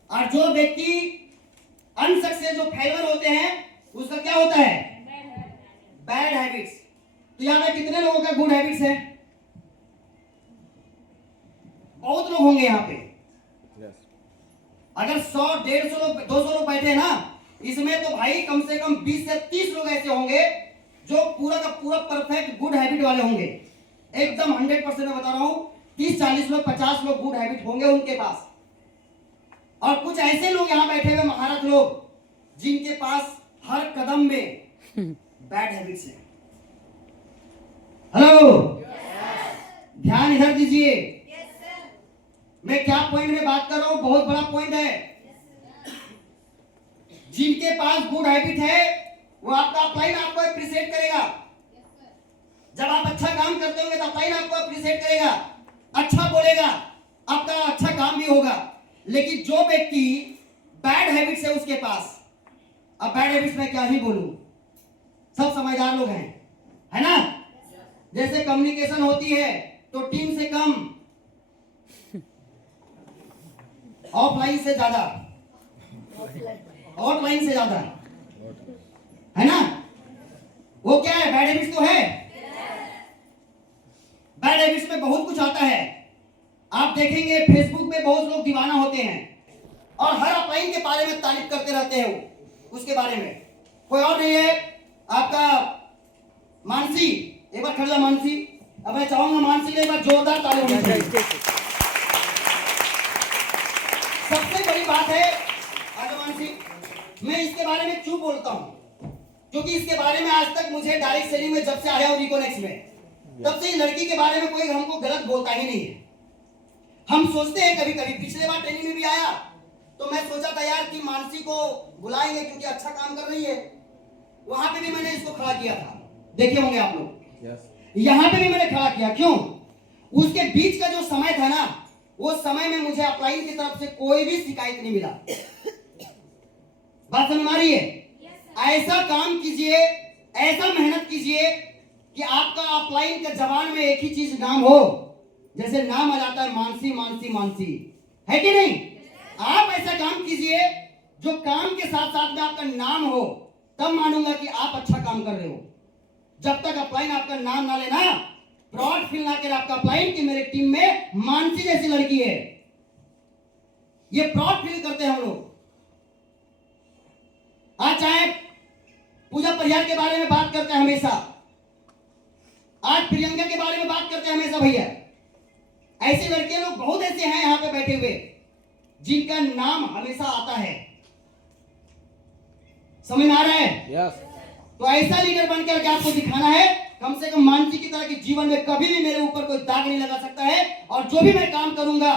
और जो व्यक्ति अनसक्सेस, जो फेलियर होते हैं, उसका क्या होता है? Bad habits. तो यहां पे कितने लोगों का गुड हैबिट्स है? बहुत लोग होंगे यहाँ पे। अगर 100, 150 लोग, 200 लोग बैठे हैं ना, इसमें तो भाई कम से कम 20 से 30 लोग ऐसे होंगे जो पूरा का पूरा परफेक्ट गुड हैबिट वाले होंगे। एकदम 100% मैं बता रहा हूं, 30-40 लोग, 50 लोग गुड हैबिट होंगे उनके पास। और कुछ ऐसे लोग यहाँ बैठे हुए महारथ लोग, जिनके पास हर कदम में बैड हैबिट्स है। हेलो, ध्यान इधर दीजिए। मैं क्या पॉइंट में बात कर रहा हूं, बहुत बड़ा पॉइंट है। जिनके पास गुड हैबिट है, वो आपका अपलाइन आपको अप्रिशिएट करेगा। जब आप अच्छा काम करते होंगे तो अपलाइन आपको अप्रिशिएट करेगा, अच्छा बोलेगा, आपका अच्छा काम भी होगा। लेकिन जो व्यक्ति बैड हैबिट्स है उसके पास, अब बैड हैबिट्स में क्या ही बोलूं, सब समझदार लोग हैं, है ना? जैसे कम्युनिकेशन होती है तो टीम से कम, ऑफलाइन से ज्यादा, ऑफलाइन से ज्यादा, है ना? वो क्या है? बैड हैबिट्स तो है। बैड हैबिट्स में बहुत कुछ आता है। आप देखेंगे फेसबुक पे बहुत लोग दीवाना होते हैं और हर ऑफलाइन के बारे में तारीफ करते रहते हैं, वो उसके बारे में। कोई और नहीं है, आपका मानसी। एक बार खड़ा मानसी, अब मैं चाहूंगा मानसी ने एक बार जोरदार ताली होनी चाहिए। सबसे बड़ी बात है आजा मानसी, मैं इसके बारे में क्यों बोलता हूं? क्योंकि इसके बारे में आज तक मुझे डायरेक्ट सेलिंग में जब से आया हूं रिकोनेक्स में, तब से इस लड़की के बारे में कोई हमको गलत बोलता ही नहीं है। हम सोचते हैं कभी कभी, पिछले बार ट्रेनिंग में भी आया तो मैं सोचा था यार कि मानसी को बुलाएंगे क्योंकि अच्छा काम कर रही है। वहां पे भी मैंने इसको खड़ा किया था, देखे होंगे आप लोग। Yes. यहां पे भी मैंने खड़ा किया, क्यों? उसके बीच का जो समय था ना, वो समय में मुझे अपलाइन की तरफ से कोई भी शिकायत नहीं मिला। बात समझ में आ रही है? ऐसा काम कीजिए, ऐसा मेहनत कीजिए कि आपका अपलाइन के जबान में एक ही चीज नाम हो। जैसे नाम आ जाता है मानसी मानसी मानसी, है कि नहीं? आप ऐसा काम कीजिए जो काम के साथ साथ में आपका नाम हो, तब मानूंगा कि आप अच्छा काम कर रहे हो। जब तक अपलाइन आपका नाम ना लेना, प्राउड फील ना करे आपका अपलाइन कि मेरे टीम में मानसी जैसी लड़की है, ये प्राउड फील करते हैं हम लोग। आज चाहे पूजा परिहार के बारे में बात करते हैं हमेशा, आज प्रियंका के बारे में बात करते हैं हमेशा भैया। ऐसी लड़कियां लोग बहुत ऐसे हैं यहां पे बैठे हुए जिनका नाम हमेशा आता है। समझ में आ रहा है? Yes. तो ऐसा लीडर बनकर के आपको दिखाना है, कम से कम मानसी की तरह की जीवन में कभी भी मेरे ऊपर कोई दाग नहीं लगा सकता है। और जो भी मैं काम करूंगा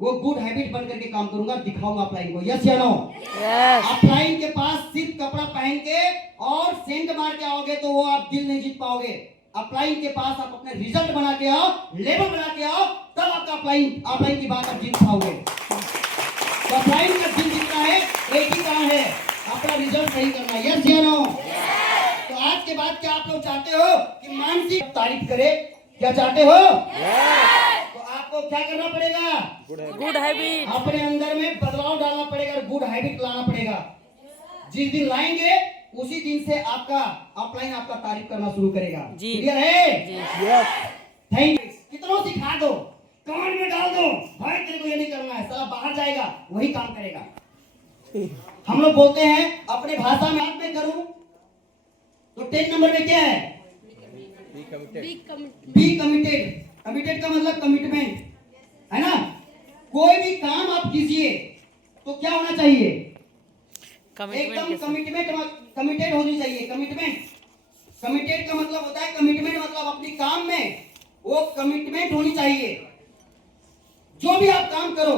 वो गुड हैबिट बनकर के काम करूंगा, दिखाऊंगा अपलाइन को। यस या नो? यस। अपलाइन के पास सिर्फ कपड़ा पहन के और सेंट मार के आओगे तो वो आप दिल नहीं जीत पाओगे। अपलाइन के पास आप अपने रिजल्ट बना के आओ, लेवल बना के आओ, तब आपका अपलाइन की बात आप जीत पाओगे। तो अपलाइन का दिल जीतना है, एक ही काम है, अपना रिजल्ट सही करना है। यस या नो? तो आज के बाद क्या आप लोग चाहते हो कि मानसी तारीफ करे? क्या चाहते हो? तो आपको क्या करना पड़ेगा? Good habit. अपने अंदर में बदलाव डालना पड़ेगा, गुड हैबिट लाना पड़ेगा। जिस दिन लाएंगे उसी दिन से आपका अपलाइन आपका तारीफ करना शुरू करेगा। जी। क्लियर है? Yes. Thank you. कितनों सिखा दो, कान में डाल दो, भाई तेरे को ये नहीं करना है, साला बाहर जाएगा वही काम करेगा। हम लोग बोलते हैं अपने भाषा में, आप में करूं तो 10 नंबर में क्या है? Be committed. Be committed. Committed का मतलब कमिटमेंट है ना। कोई भी काम आप कीजिए तो क्या होना चाहिए? एकदम कमिटेड होनी चाहिए। कमिटेड का मतलब होता है, कमिटमेंट मतलब अपनी काम में वो कमिटमेंट होनी चाहिए। जो भी आप काम करो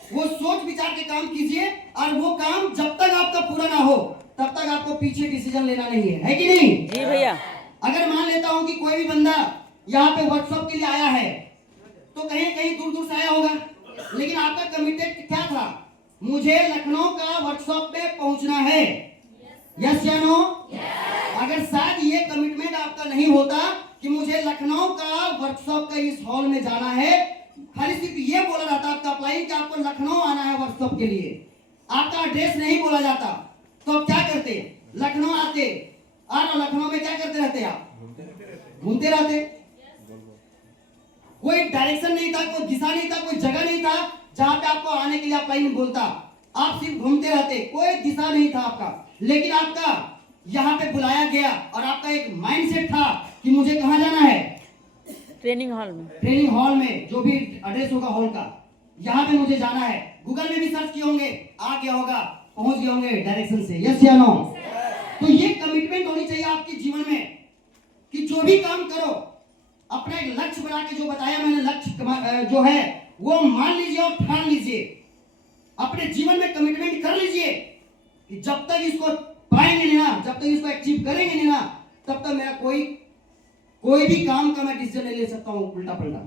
वो सोच विचार के काम कीजिए, और वो काम जब तक आपका पूरा ना हो तब तक आपको पीछे डिसीजन लेना नहीं है कि नहीं? जी भैया। अगर मान लेता हूं कि कोई भी बंदा यहाँ पे वर्कशॉप के लिए आया है तो कहीं कहीं दूर दूर से आया होगा, लेकिन आपका कमिटेड क्या था? मुझे लखनऊ का वर्कशॉप में पहुंचना है। यस या नो? अगर शायद ये कमिटमेंट आपका नहीं होता कि मुझे लखनऊ का वर्कशॉप का इस हॉल में जाना है, खाली सिर्फ ये बोला जाता आपका अपलाइन कि आपको लखनऊ आना है वर्कशॉप के लिए, आपका एड्रेस नहीं बोला जाता, तो आप क्या करते? लखनऊ आते, और लखनऊ में क्या करते रहते? आप घूमते रहते। कोई डायरेक्शन नहीं था, कोई दिशा नहीं था, कोई जगह नहीं था जहां पे आपको आने के लिए अपलाइन बोलता। आप सिर्फ घूमते रहते, कोई दिशा नहीं था आपका, लेकिन आपका यहाँ पे बुलाया गया और आपका एक माइंडसेट था कि मुझे कहाँ जाना है? ट्रेनिंग हॉल में। ट्रेनिंग हॉल में, जो भी एड्रेस होगा हॉल का, यहाँ पे मुझे जाना है। गूगल में भी सर्च किए होंगे, आ गया होगा, पहुंच गए होंगे डायरेक्शन से। यस या नो? तो ये कमिटमेंट होनी चाहिए आपके जीवन में कि जो भी काम करो अपना एक लक्ष्य बना के, जो बताया मैंने लक्ष्य जो है वो मान लीजिए और ठान लीजिए। अपने जीवन में कमिटमेंट कर लीजिए कि जब तक इसको पाएंगे नहीं ना, जब तक इसको अचीव करेंगे नहीं ना, तब तक मेरा कोई भी काम का मैं डिसीजन नहीं ले सकता हूँ उल्टा पलटा।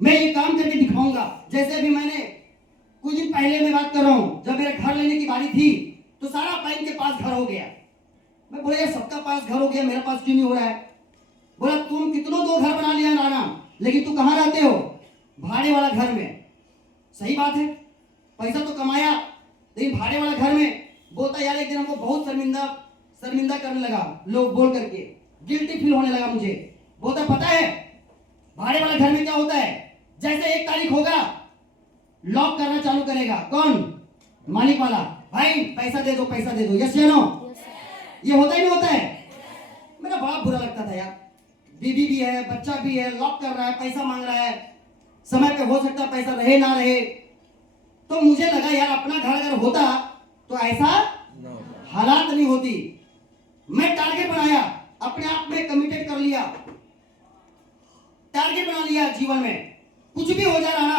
मैं ये काम करके दिखाऊंगा। जैसे अभी मैंने कुछ दिन पहले मैं बात कर रहा हूँ, जब मेरे घर लेने की बारी थी तो सारा अपलाइन के पास घर हो गया। मैं बोला यार सबका पास घर हो गया, मेरे पास क्यों नहीं हो रहा है? बोला तुम कितनों दो घर बना लिया नाना, लेकिन तू कहाँ रहते हो? भाड़े वाला घर में। सही बात है, पैसा तो कमाया लेकिन भाड़े वाला घर में। बोलता यार एक दिन हमको बहुत शर्मिंदा करने लगा, लोग बोल करके गिल्टी फील होने लगा मुझे। बोलता पता है भाड़े वाला घर में क्या होता है? जैसे 1 तारीख होगा लॉक करना चालू करेगा। कौन? मालिक वाला। भाई पैसा दे दो, पैसा दे दो। यस या नो? ये होता ही नहीं होता है? मेरा बड़ा बुरा लगता था यार। बीवी भी है, बच्चा भी है, लॉक कर रहा है, पैसा मांग रहा है, समय पे हो सकता पैसा रहे ना रहे। तो मुझे लगा यार अपना घर अगर होता तो ऐसा हालात नहीं होती। मैं टारगेट बनाया, अपने आप में कमिटेड कर कर लिया, टारगेट बना लिया जीवन में, कुछ भी हो जा रहा ना,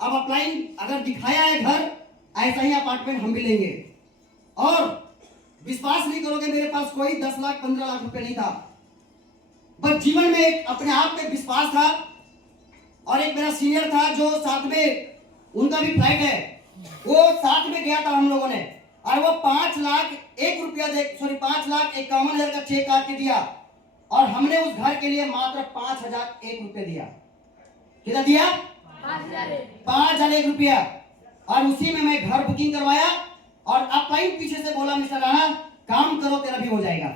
अब अपलाइन अगर दिखाया है घर, ऐसा ही अपार्टमेंट हम भी लेंगे। और विश्वास नहीं करोगे, मेरे पास कोई 10 लाख 15 लाख रुपए नहीं था, बस जीवन में एक अपने आप पे विश्वास था। और एक मेरा सीनियर था जो साथ में, उनका भी फ्लाइट है, वो साथ में गया था हम लोगों ने, और वो 5,51,000 का चेक काट के दिया, और हमने उस घर के लिए मात्र 5,001 रुपए दिया। कितना दिया? 5,001 रुपया। और उसी में मैं घर बुकिंग करवाया, और अपाइन पीछे से बोला, मिस्टर राणा काम करो तेरा भी हो जाएगा।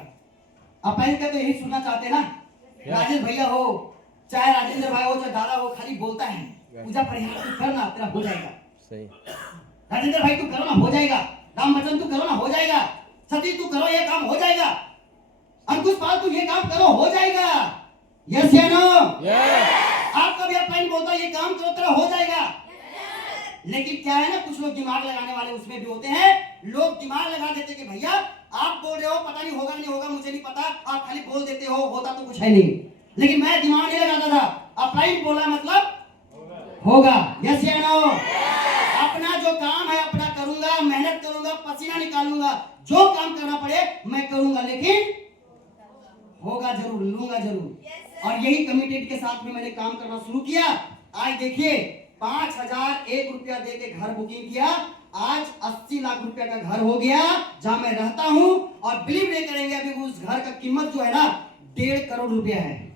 अपाइन का तो यही सुनना चाहते ना, राजेश भैया हो चाहे राजेंद्र भाई हो चाहे दादा हो, खाली बोलता है पूजा परिहार तू करना तेरा हो जाएगा। सही। राजेंद्र भाई तू करो ना हो जाएगा, राम बच्चन तू करो ना हो जाएगा, सतीश तू करो ये काम हो जाएगा, अंकुश पाल तू ये काम करो हो जाएगा। यस या नो? आपका भी अपाइन बोलता है ये काम करो तेरा हो जाएगा। लेकिन क्या है ना, कुछ लोग दिमाग लगाने वाले उसमें भी होते हैं, लोग दिमाग लगा देते कि भैया आप बोल रहे हो पता नहीं होगा नहीं होगा मुझे नहीं पता, आप खाली बोल देते हो, होता तो कुछ है नहीं। लेकिन मैं दिमाग नहीं लगाता था, अपाइन बोला मतलब होगा। यस या नो? अपना जो काम है अपना करूंगा, मेहनत करूंगा, पसीना निकालूंगा, जो काम करना पड़े मैं करूंगा, लेकिन होगा जरूर, लूंगा जरूर। और यही कमिटेड के साथ में मैंने काम करना शुरू किया। आज देखिए 5,001 रुपया दे के घर बुकिंग किया, आज 80 लाख रुपया का घर हो गया जहां मैं रहता हूं। और बिलीव नहीं करेंगे, अभी उस घर का कीमत जो है ना 1.5 करोड़ रुपया है।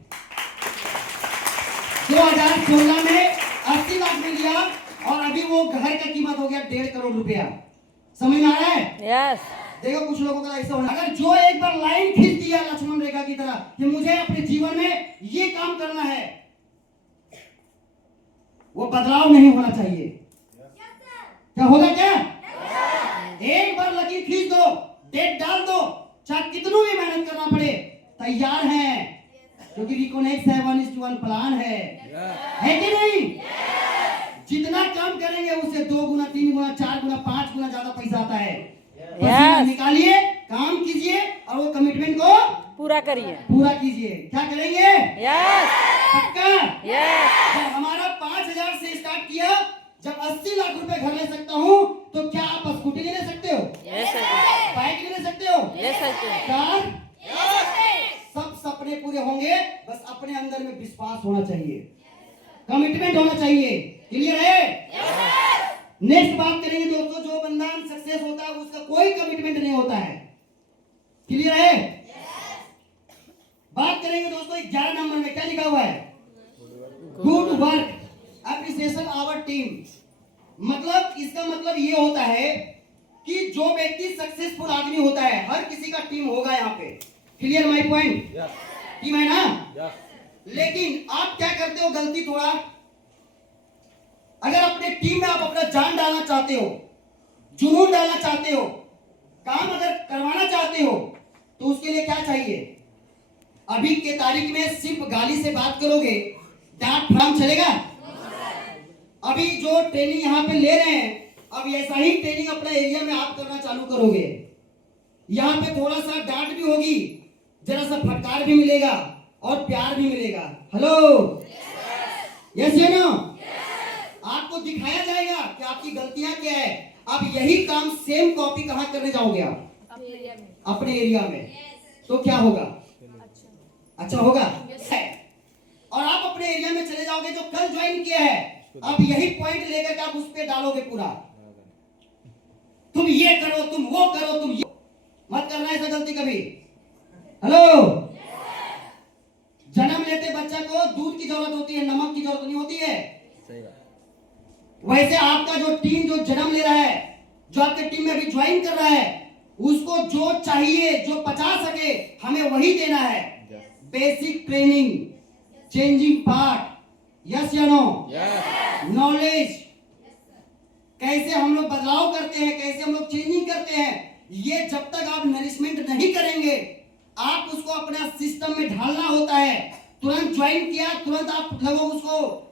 2016 में 80 लाख में लिया, और अभी वो घर का कीमत हो गया 1.5 करोड़ रुपया। समझ में आ रहा है? यस। देखो कुछ लोगों का ऐसा होना, अगर जो एक बार लाइन खींच दिया लक्ष्मण रेखा की तरह कि मुझे अपने जीवन में ये काम करना है, वो बदलाव नहीं होना चाहिए। क्या होगा? क्या एक बार लकीर खींच दो, डेट डाल दो, चाहे कितनों भी मेहनत करना पड़े, तैयार हैं, क्योंकि रिकोनेक्ट 7:1 प्लान है कि नहीं? जितना काम करेंगे उससे 2 गुना 3 गुना 4 गुना 5 गुना ज्यादा पैसा आता है। Yes. निकालिए, काम कीजिए, और वो कमिटमेंट को पूरा करिए। पूरा कीजिए। क्या करेंगे? यस। पक्का? यस। जब हमारा 5,000 से स्टार्ट किया, जब 80 लाख रुपए घर ले सकता हूँ, तो क्या आप स्कूटी नहीं ले सकते हो? Yes sir. बाइक नहीं ले सकते हो? Yes sir. कार? सब सपने पूरे होंगे, बस अपने अंदर में विश्वास होना चाहिए, कमिटमेंट होना चाहिए। क्लियर है? नेक्स्ट बात करेंगे दोस्तों, जो बंदा सक्सेस होता है उसका कोई कमिटमेंट नहीं होता है। क्लियर है? बात करेंगे दोस्तों 11 नंबर में क्या लिखा हुआ है? Good work appreciation our team. मतलब इसका मतलब ये होता है कि जो व्यक्ति सक्सेसफुल आदमी होता है, हर किसी का टीम होगा यहाँ पे। Clear my point? टीम है ना? लेकिन आप क्या करते हो गलती थोड़ा, अगर अपने टीम में आप अपना जान डालना चाहते हो, जुनून डालना चाहते हो, काम अगर करवाना चाहते हो, तो उसके लिए क्या चाहिए? अभी के तारीख में सिर्फ गाली से बात करोगे, डांट फटाम चलेगा? अभी जो ट्रेनिंग यहाँ पे ले रहे हैं, अब ऐसा ही ट्रेनिंग अपना एरिया में आप करना चालू करोगे। यहाँ पे थोड़ा सा डांट भी होगी, जरा सा फटकार भी मिलेगा, और प्यार भी मिलेगा। हेलो, यस या नो? आपको दिखाया जाएगा कि आपकी गलतियां क्या है। अब यही काम सेम कॉपी कहां करने जाओगे आप? अपने एरिया में। तो क्या होगा? अच्छा होगा। और आप अपने एरिया में चले जाओगे, जो कल ज्वाइन किया है, अब यही पॉइंट लेकर के आप उस पे डालोगे पूरा, तुम ये करो, तुम वो करो, तुम ये मत करना ऐसा गलती कभी। हेलो, जन्म लेते बच्चा को दूध की जरूरत होती है, नमक की जरूरत नहीं होती है। सही बात। वैसे आपका जो टीम जो जन्म ले रहा है, जो आपके टीम में अभी ज्वाइन कर रहा है, उसको जो चाहिए, जो पचा सके, हमें वही देना है। Basic training, changing part, yes या नो? नॉलेज, कैसे हम लोग बदलाव करते हैं, कैसे हम लोग चेंजिंग करते हैं, ये जब तक आप नरिशमेंट नहीं करेंगे, आप उसको अपना सिस्टम में ढालना होता है। तुरंत ज्वाइन किया, तुरंत आप लगो उसको,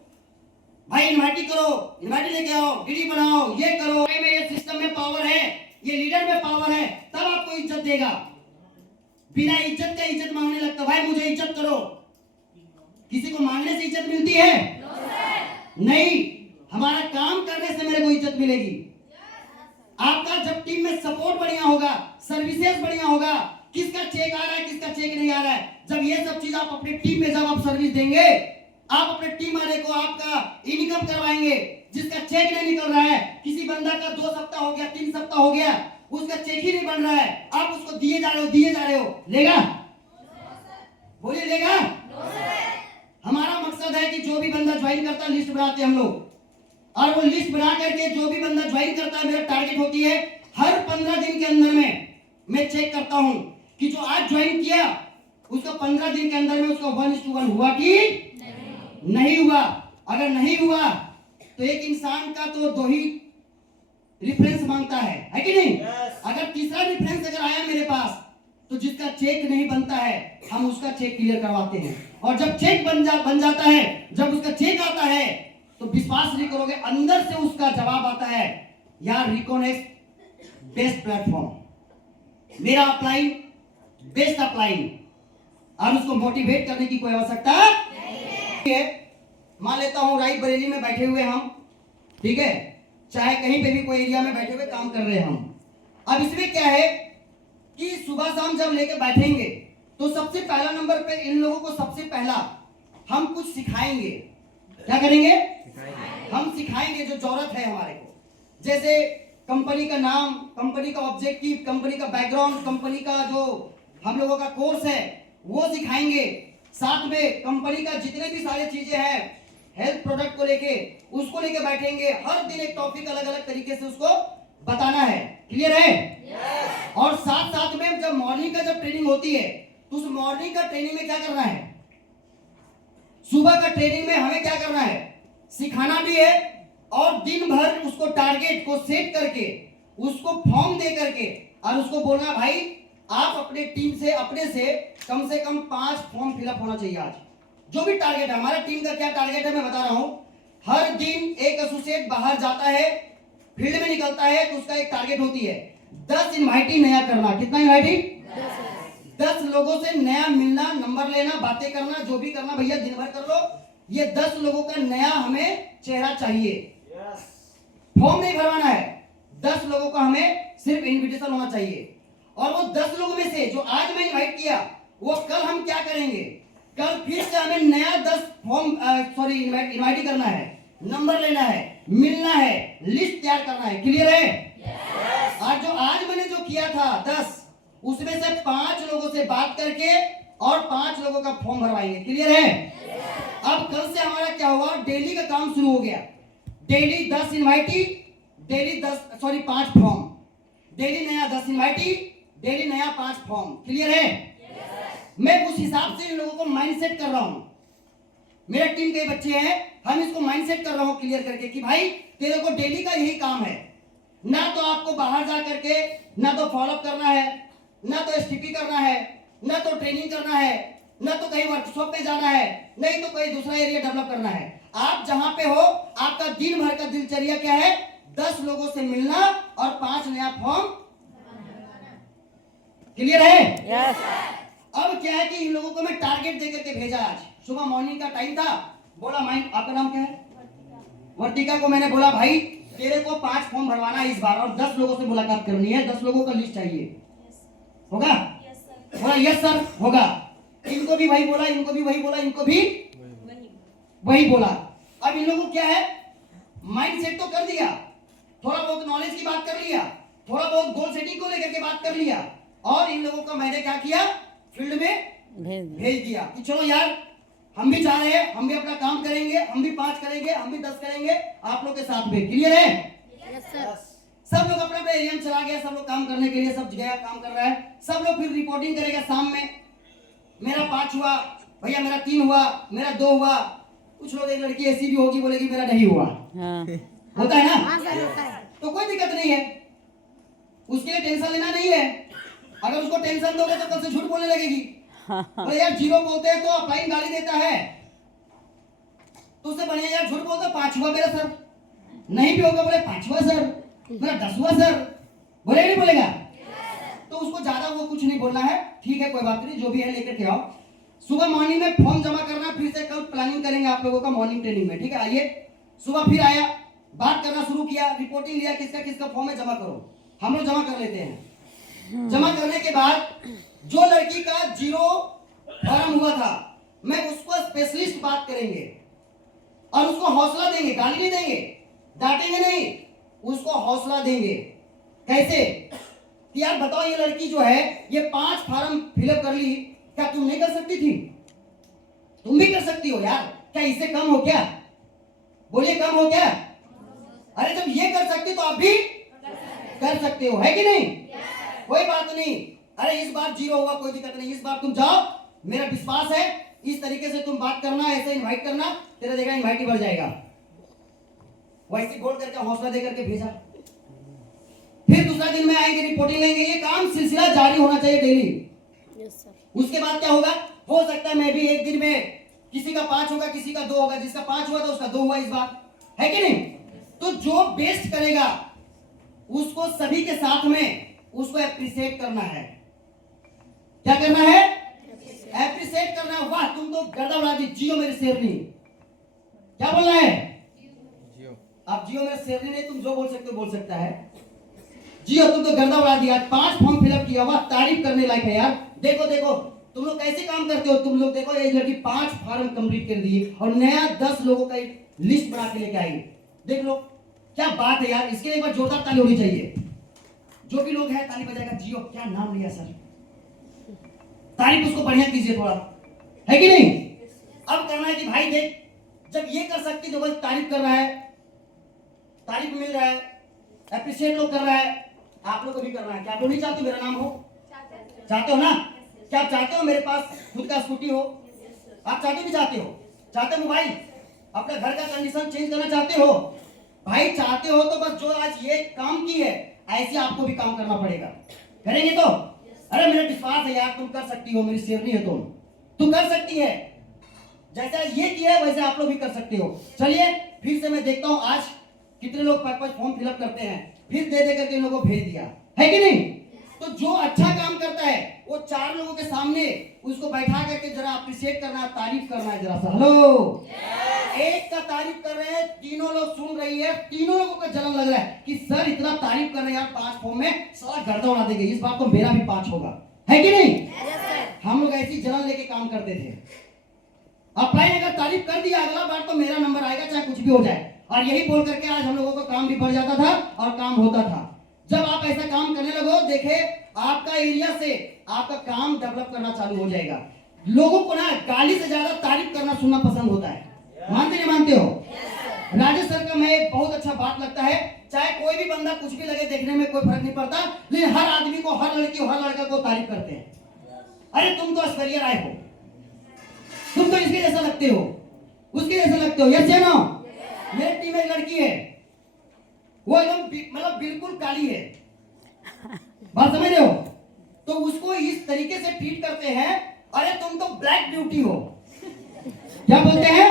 भाई इन्वाइटी करो, इन्वाइटी लेके आओ, वीडियो बनाओ, ये करो, में ये सिस्टम में पावर है, ये लीडर में पावर है, तब आपको इज्जत देगा। बिना इज्जत का इज्जत मांगने लगता, भाई मुझे इज्जत करो। किसी को मांगने से इज्जत मिलती है? नहीं, हमारा काम करने से मेरे को इज्जत मिलेगी। आपका जब टीम में सपोर्ट बढ़िया होगा, सर्विसेज बढ़िया होगा, किसका चेक आ रहा है किसका चेक नहीं आ रहा है, जब ये सब चीज आप अपनी टीम में जब आप सर्विस देंगे, आप अपने टीम वाले को आपका इनकम करवाएंगे। जिसका चेक नहीं निकल रहा है, किसी बंदा का 2 सप्ताह हो गया, 3 सप्ताह हो गया, उसका चेक ही नहीं बन रहा है, आप उसको दिए जा रहे हो, लेगा? बोलिए लेगा? हमारा मकसद है कि जो भी बंदा ज्वाइन करता है, लिस्ट बनाते हैं हम लोग, और वो लिस्ट बना करके जो भी बंदा ज्वाइन करता है, मेरा टारगेट होती है हर 15 दिन के अंदर में मैं चेक करता हूं कि जो आज ज्वाइन किया उसका 15 दिन के अंदर में उसका 1:1 हुआ कि नहीं हुआ। अगर नहीं हुआ तो एक इंसान का तो 2 ही रेफरेंस मांगता है कि नहीं? अगर तीसरा रेफरेंस अगर आया मेरे पास, तो जिसका चेक नहीं बनता है हम उसका चेक क्लियर करवाते हैं। और जब चेक बन जाता है, जब उसका चेक आता है, तो विश्वास नहीं करोगे, अंदर से उसका जवाब आता है, यार रिकॉनेक्ट बेस्ट प्लेटफॉर्म, मेरा अपलाइन बेस्ट अपलाइन, और उसको मोटिवेट करने की कोई आवश्यकता नहीं है। मान लेता हूं रायबरेली में बैठे हुए हम, ठीक है, चाहे कहीं पे भी कोई एरिया में बैठे हुए काम कर रहे हैं हम। अब इसमें क्या है कि सुबह शाम जब लेके बैठेंगे तो सबसे पहला नंबर पे इन लोगों को सबसे पहला हम कुछ सिखाएंगे। क्या करेंगे? हम सिखाएंगे जो जरूरत है हमारे को, जैसे कंपनी का नाम, कंपनी का ऑब्जेक्टिव, कंपनी का बैकग्राउंड, कंपनी का जो हम लोगों का कोर्स है वो सिखाएंगे। साथ में कंपनी का जितने भी सारे चीजें हैं, हेल्थ प्रोडक्ट को लेके, उसको लेके बैठेंगे। हर दिन एक टॉपिक अलग अलग तरीके से उसको बताना है। क्लियर है? और साथ साथ में जब मॉर्निंग का जब ट्रेनिंग होती है, तो उस मॉर्निंग का ट्रेनिंग में क्या करना है, सुबह का ट्रेनिंग में हमें क्या करना है, सिखाना भी है, और दिन भर उसको टारगेट को सेट करके, उसको फॉर्म दे करके, और उसको बोलना भाई आप अपने टीम से, अपने से कम 5 फॉर्म फिलअप होना चाहिए। आज जो भी टारगेट है, हमारा टीम का क्या टारगेट है मैं बता रहा हूं। हर दिन एक एसोसिएट बाहर जाता है, फील्ड में निकलता है, तो उसका एक टारगेट होती है 10 इनवाइटी नया करना। कितना इनवाइटी? 10 लोगों से नया मिलना, नंबर लेना, बातें करना, जो भी करना भैया दिन भर कर लो। ये 10 लोगों का नया हमें चेहरा चाहिए। फॉर्म नहीं भरवाना है, 10 लोगों का हमें सिर्फ इनविटेशन होना चाहिए। और वो 10 लोगों में से जो आज मैं इनवाइट किया, वो कल हम क्या करेंगे, कल फिर से हमें नया 10 फॉर्म इनवाइट करना है, नंबर लेना है, मिलना है, लिस्ट तैयार करना है। क्लियर है? आज जो आज मैंने जो किया था 10, उसमें से 5 लोगों से बात करके और 5 लोगों का फॉर्म भरवाएंगे। क्लियर है? अब कल से हमारा क्या हुआ, डेली का काम शुरू हो गया। Daily 10 invitee, daily 5 form, daily नया 10 इनवाइटी, डेली नया 5 फॉर्म। क्लियर है? मैं उस हिसाब से इन लोगों को माइंडसेट कर रहा हूं। मेरा टीम के बच्चे हैं, हम इसको माइंडसेट कर रहा हूं क्लियर करके कि भाई तेरे को डेली का यही काम है, ना तो आपको बाहर जा करके ना तो फॉलोअप करना है, ना तो एसटीपी करना है, ना तो ट्रेनिंग करना है, ना तो कहीं वर्कशॉप पे जाना है, नहीं तो कोई दूसरा एरिया डेवलप करना है। आप जहां पे हो, आपका दिन भर का दिनचर्या क्या है, 10 लोगों से मिलना और 5 नया फॉर्म। क्लियर है? यस। अब क्या है कि इन लोगों को मैं टारगेट देकर के भेजा। आज सुबह मॉर्निंग का टाइम था, बोला माइंड, आपका नाम क्या है? वर्तिका को मैंने बोला भाई तेरे को 5 फॉर्म भरवाना है इस बार, और 10 लोगों से मुलाकात करनी है, 10 लोगों का लिस्ट चाहिए। होगा? बोला यस सर होगा। इनको भी वही बोला, इनको भी वही बोला, इनको भी वही बोला। अब इन लोगों को क्या है, माइंड सेट तो कर दिया, थोड़ा बहुत नॉलेज की बात कर लिया, थोड़ा बहुत गोल सेटिंग को लेकर के बात कर लिया, और इन लोगों का मैंने क्या किया, फील्ड में भेज दिया कि चलो यार हम भी चाह रहे हैं, हम भी अपना काम करेंगे, हम भी 5 करेंगे, हम भी 10 करेंगे आप लोग के साथ में। क्लियर है? सब लोग अपना एरिया में चला गया, सब लोग काम करने के लिए, सब गया काम कर रहा है, सब लोग फिर रिपोर्टिंग करेगा शाम में, मेरा 5 हुआ भैया, मेरा 3 हुआ, मेरा 2 हुआ। कुछ लोग, एक लड़की ऐसी भी होगी बोलेगी मेरा नहीं हुआ। होता है ना? हाँ सर, होता है। तो कोई दिक्कत नहीं है, उसके लिए टेंशन लेना नहीं है। अगर उसको टेंशन दोगे तो कल से झूठ बोलने लगेगी। बोले यार 0 बोलते हैं तो अपलाइन गाली देता है, तो उससे बढ़िया यार झूठ बोलते 5 हुआ मेरा सर, नहीं भी होगा बोले 5 हुआ सर, मेरा 10 हुआ सर, बोले नहीं बोलेगा? तो उसको ज्यादा वो कुछ नहीं बोलना है। ठीक है कोई बात नहीं, जो भी है लेकर के आओ। सुबह मॉर्निंग में फॉर्म जमा करना, फिर से कल प्लानिंग करेंगे आप लोगों का मॉर्निंग ट्रेनिंग में, ठीक है। आइए सुबह फिर आया, बात करना शुरू किया, रिपोर्टिंग लिया, किसका किसका फॉर्म है जमा करो, हम लोग जमा कर लेते हैं। जमा करने के बाद जो लड़की का 0 फॉर्म हुआ था, मैं उसको स्पेशलिस्ट बात करेंगे और उसको हौसला देंगे, गाली नहीं देंगे, डांटेंगे नहीं, उसको हौसला देंगे। कैसे कि यार बताओ ये लड़की जो है ये 5 फॉर्म फिलअप कर ली, क्या तुम नहीं कर सकती थी? तुम भी कर सकती हो यार, क्या इससे कम हो क्या? बोलिए कम हो क्या? अरे जब ये कर सकती तो आप भी कर सकते हो, है कि नहीं? कोई बात नहीं। अरे इस बार 0 हुआ कोई दिक्कत नहीं, इस बार तुम जाओ, मेरा विश्वास है इस तरीके से तुम बात करना, ऐसे इनवाइट करना, तेरा देखा इनवाइट ही बढ़ जाएगा। वैसे बोल करके हौसला दे करके भेजा। फिर दूसरा दिन में आएंगे, रिपोर्टिंग लेंगे, ये काम सिलसिला जारी होना चाहिए डेली। Yes sir. उसके बाद क्या होगा, हो सकता है मैं भी एक दिन में किसी का 5 होगा, किसी का 2 होगा, जिसका 5 हुआ तो उसका 2 हुआ इस बार, है कि नहीं? तो जो बेस्ट करेगा उसको सभी के साथ में उसको एप्रिशिएट करना है। क्या करना है? एप्रिशिएट करना है। वाह तुम तो गर्दा उड़ा दी, जियो मेरी शेरनी। क्या बोलना है? जियो। आप जियो मेरे शेरनी नहीं, तुम जो बोल सकते हो बोल सकता है। जियो तुम तो गर्दा उड़ा दिया, 5 फॉर्म फिलअप किया, वाह तारीफ करने लायक है यार। देखो देखो तुम लोग कैसे काम करते हो, तुम लोग देखो ये लड़की 5 फॉर्म कंप्लीट कर दिए और नया 10 लोगों का एक लिस्ट बना के लेके आई। देख लो क्या बात है यार, इसके लिए एक बार जोरदार ताली होनी चाहिए। जो भी लोग हैं ताली बजाएगा। जियो क्या नाम लिया सर, तारीफ उसको बढ़िया कीजिए थोड़ा, है कि नहीं? अब करना है कि भाई देख, जब ये कर सकती तो बस तारीफ कर रहा है, तारीफ मिल रहा है, एप्रिशिएट लोग कर रहा है, आप लोग को भी करना है। क्या आप लोग नहीं चाहते मेरा नाम हो? चाहते हो ना? क्या आप चाहते हो मेरे पास खुद का स्कूटी हो? आप चाहते भी चाहते हो? चाहते हो मोबाइल, अपने घर का कंडीशन चेंज करना चाहते हो? भाई चाहते हो तो बस जो आज ये काम की है ऐसे आपको भी काम करना पड़ेगा। करेंगे तो? अरे मेरा विश्वास है यार तुम कर सकती हो, मेरी शेरनी है तुम कर सकती है। जैसा ये किया है वैसे आप लोग भी कर सकते हो। चलिए फिर से मैं देखता हूं आज कितने लोग 5 फॉर्म फिलअप करते हैं, फिर दे करके इन लोगों को भेज दिया, है कि नहीं? तो जो अच्छा काम करता है वो 4 लोगों के सामने उसको बैठा करके जरा अप्रिशिएट करना है, तारीफ करना है जरा सा। हेलो, एक का तारीफ कर रहे हैं, तीनों लोग सुन रही है, तीनों लोगों का जलन लग रहा है कि सर इतना तारीफ कर रहे हैं यार, 5 फॉर्म में सारा गर्दा उड़ा देंगे, इस बार तो मेरा भी 5 होगा, है कि नहीं? हम लोग ऐसी जलन लेके काम करते थे। अप्लाई अगर तारीफ कर दिया अगला बार तो मेरा नंबर आएगा चाहे कुछ भी हो जाए, और यही बोल करके आज हम लोगों का काम भी बढ़ जाता था और काम होता था। जब आप ऐसा काम करने लगो, देखे आपका एरिया से आपका काम डेवलप करना चालू हो जाएगा। लोगों को ना गाली से ज्यादा तारीफ करना सुनना पसंद होता है, मानते नहीं मानते हो? राजेश सर का मैं एक बहुत अच्छा बात लगता है, चाहे कोई भी बंदा कुछ भी लगे देखने में कोई फर्क नहीं पड़ता, लेकिन हर आदमी को, हर लड़की, हर लड़का को तारीफ करते हैं। अरे तुम तो ऐश्वर्या राय हो, तुम तो इसके जैसा लगते हो, उसके जैसा लगते हो, यस या नो? मेरी टीम में एक लड़की है, वो एकदम मतलब बिल्कुल काली है, बात समझ रहे हो? तो उसको इस तरीके से ट्रीट करते हैं, अरे तुम तो ब्लैक ब्यूटी हो। क्या बोलते हैं?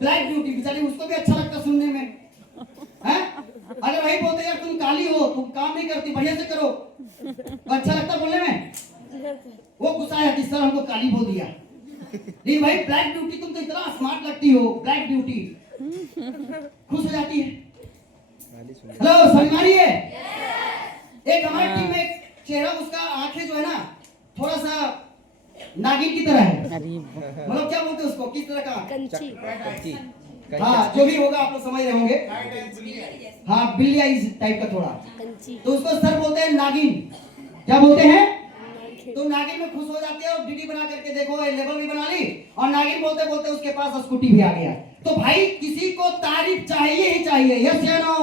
Black beauty. बेचारी उसको भी अच्छा लगता सुनने में, हैं? अगर वही बोलते यार तुम काली हो, तुम काम नहीं करती, बढ़िया से करो, तो अच्छा लगता बोलने में? वो गुस्सा है कि सर हमको काली बोल दिया। नहीं भाई ब्लैक ब्यूटी, तुम तो इतना स्मार्ट लगती हो, ब्लैक ब्यूटी, खुश हो जाती है। हेलो समझ आ रही है? एक हमारी टीम में एक चेहरा, उसका आंखें जो है ना थोड़ा सा नागिन की तरह है, मतलब क्या बोलते हैं उसको, किस तरह का? कंची। हाँ जो भी होगा आप लोग समझ रहे होंगे। हाँ बिल्ली आइज टाइप का थोड़ा, कंची। तो उसको सर बोलते हैं नागिन। क्या बोलते हैं? तो नागिन में खुश हो जाते हैं और डीडी बना करके देखो लेवल भी बना ली, और नागिन बोलते बोलते उसके पास स्कूटी भी आ गया। तो भाई किसी को तारीफ चाहिए ही चाहिए, यस या नो?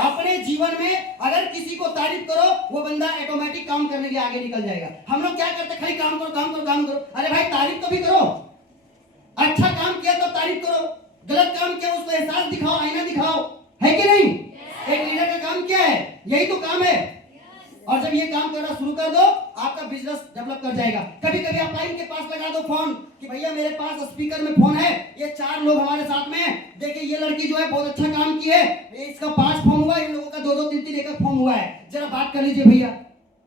अपने जीवन में अगर किसी को तारीफ करो वो बंदा ऑटोमेटिक काम करने के लिए आगे निकल जाएगा। हम लोग क्या करते, खाली काम करो काम करो काम करो। अरे भाई तारीफ तो भी करो, अच्छा काम किया तो तारीफ करो, गलत काम किया उसको एहसास दिखाओ, आईना दिखाओ, है कि नहीं? एक लीडर का काम क्या है? यही तो काम है। और जब ये काम करना शुरू कर दो आपका बिजनेस डेवलप कर जाएगा। कभी कभी आप लाइन के पास लगा दो फोन कि भैया मेरे पास स्पीकर में फोन है, ये 4 लोग हमारे साथ में हैं, देखिए ये लड़की जो है बहुत अच्छा काम की है, इसका 5 फॉर्म हुआ, इन लोगों का 2-2 3-3 एक फॉर्म हुआ है, जरा बात कर लीजिए भैया।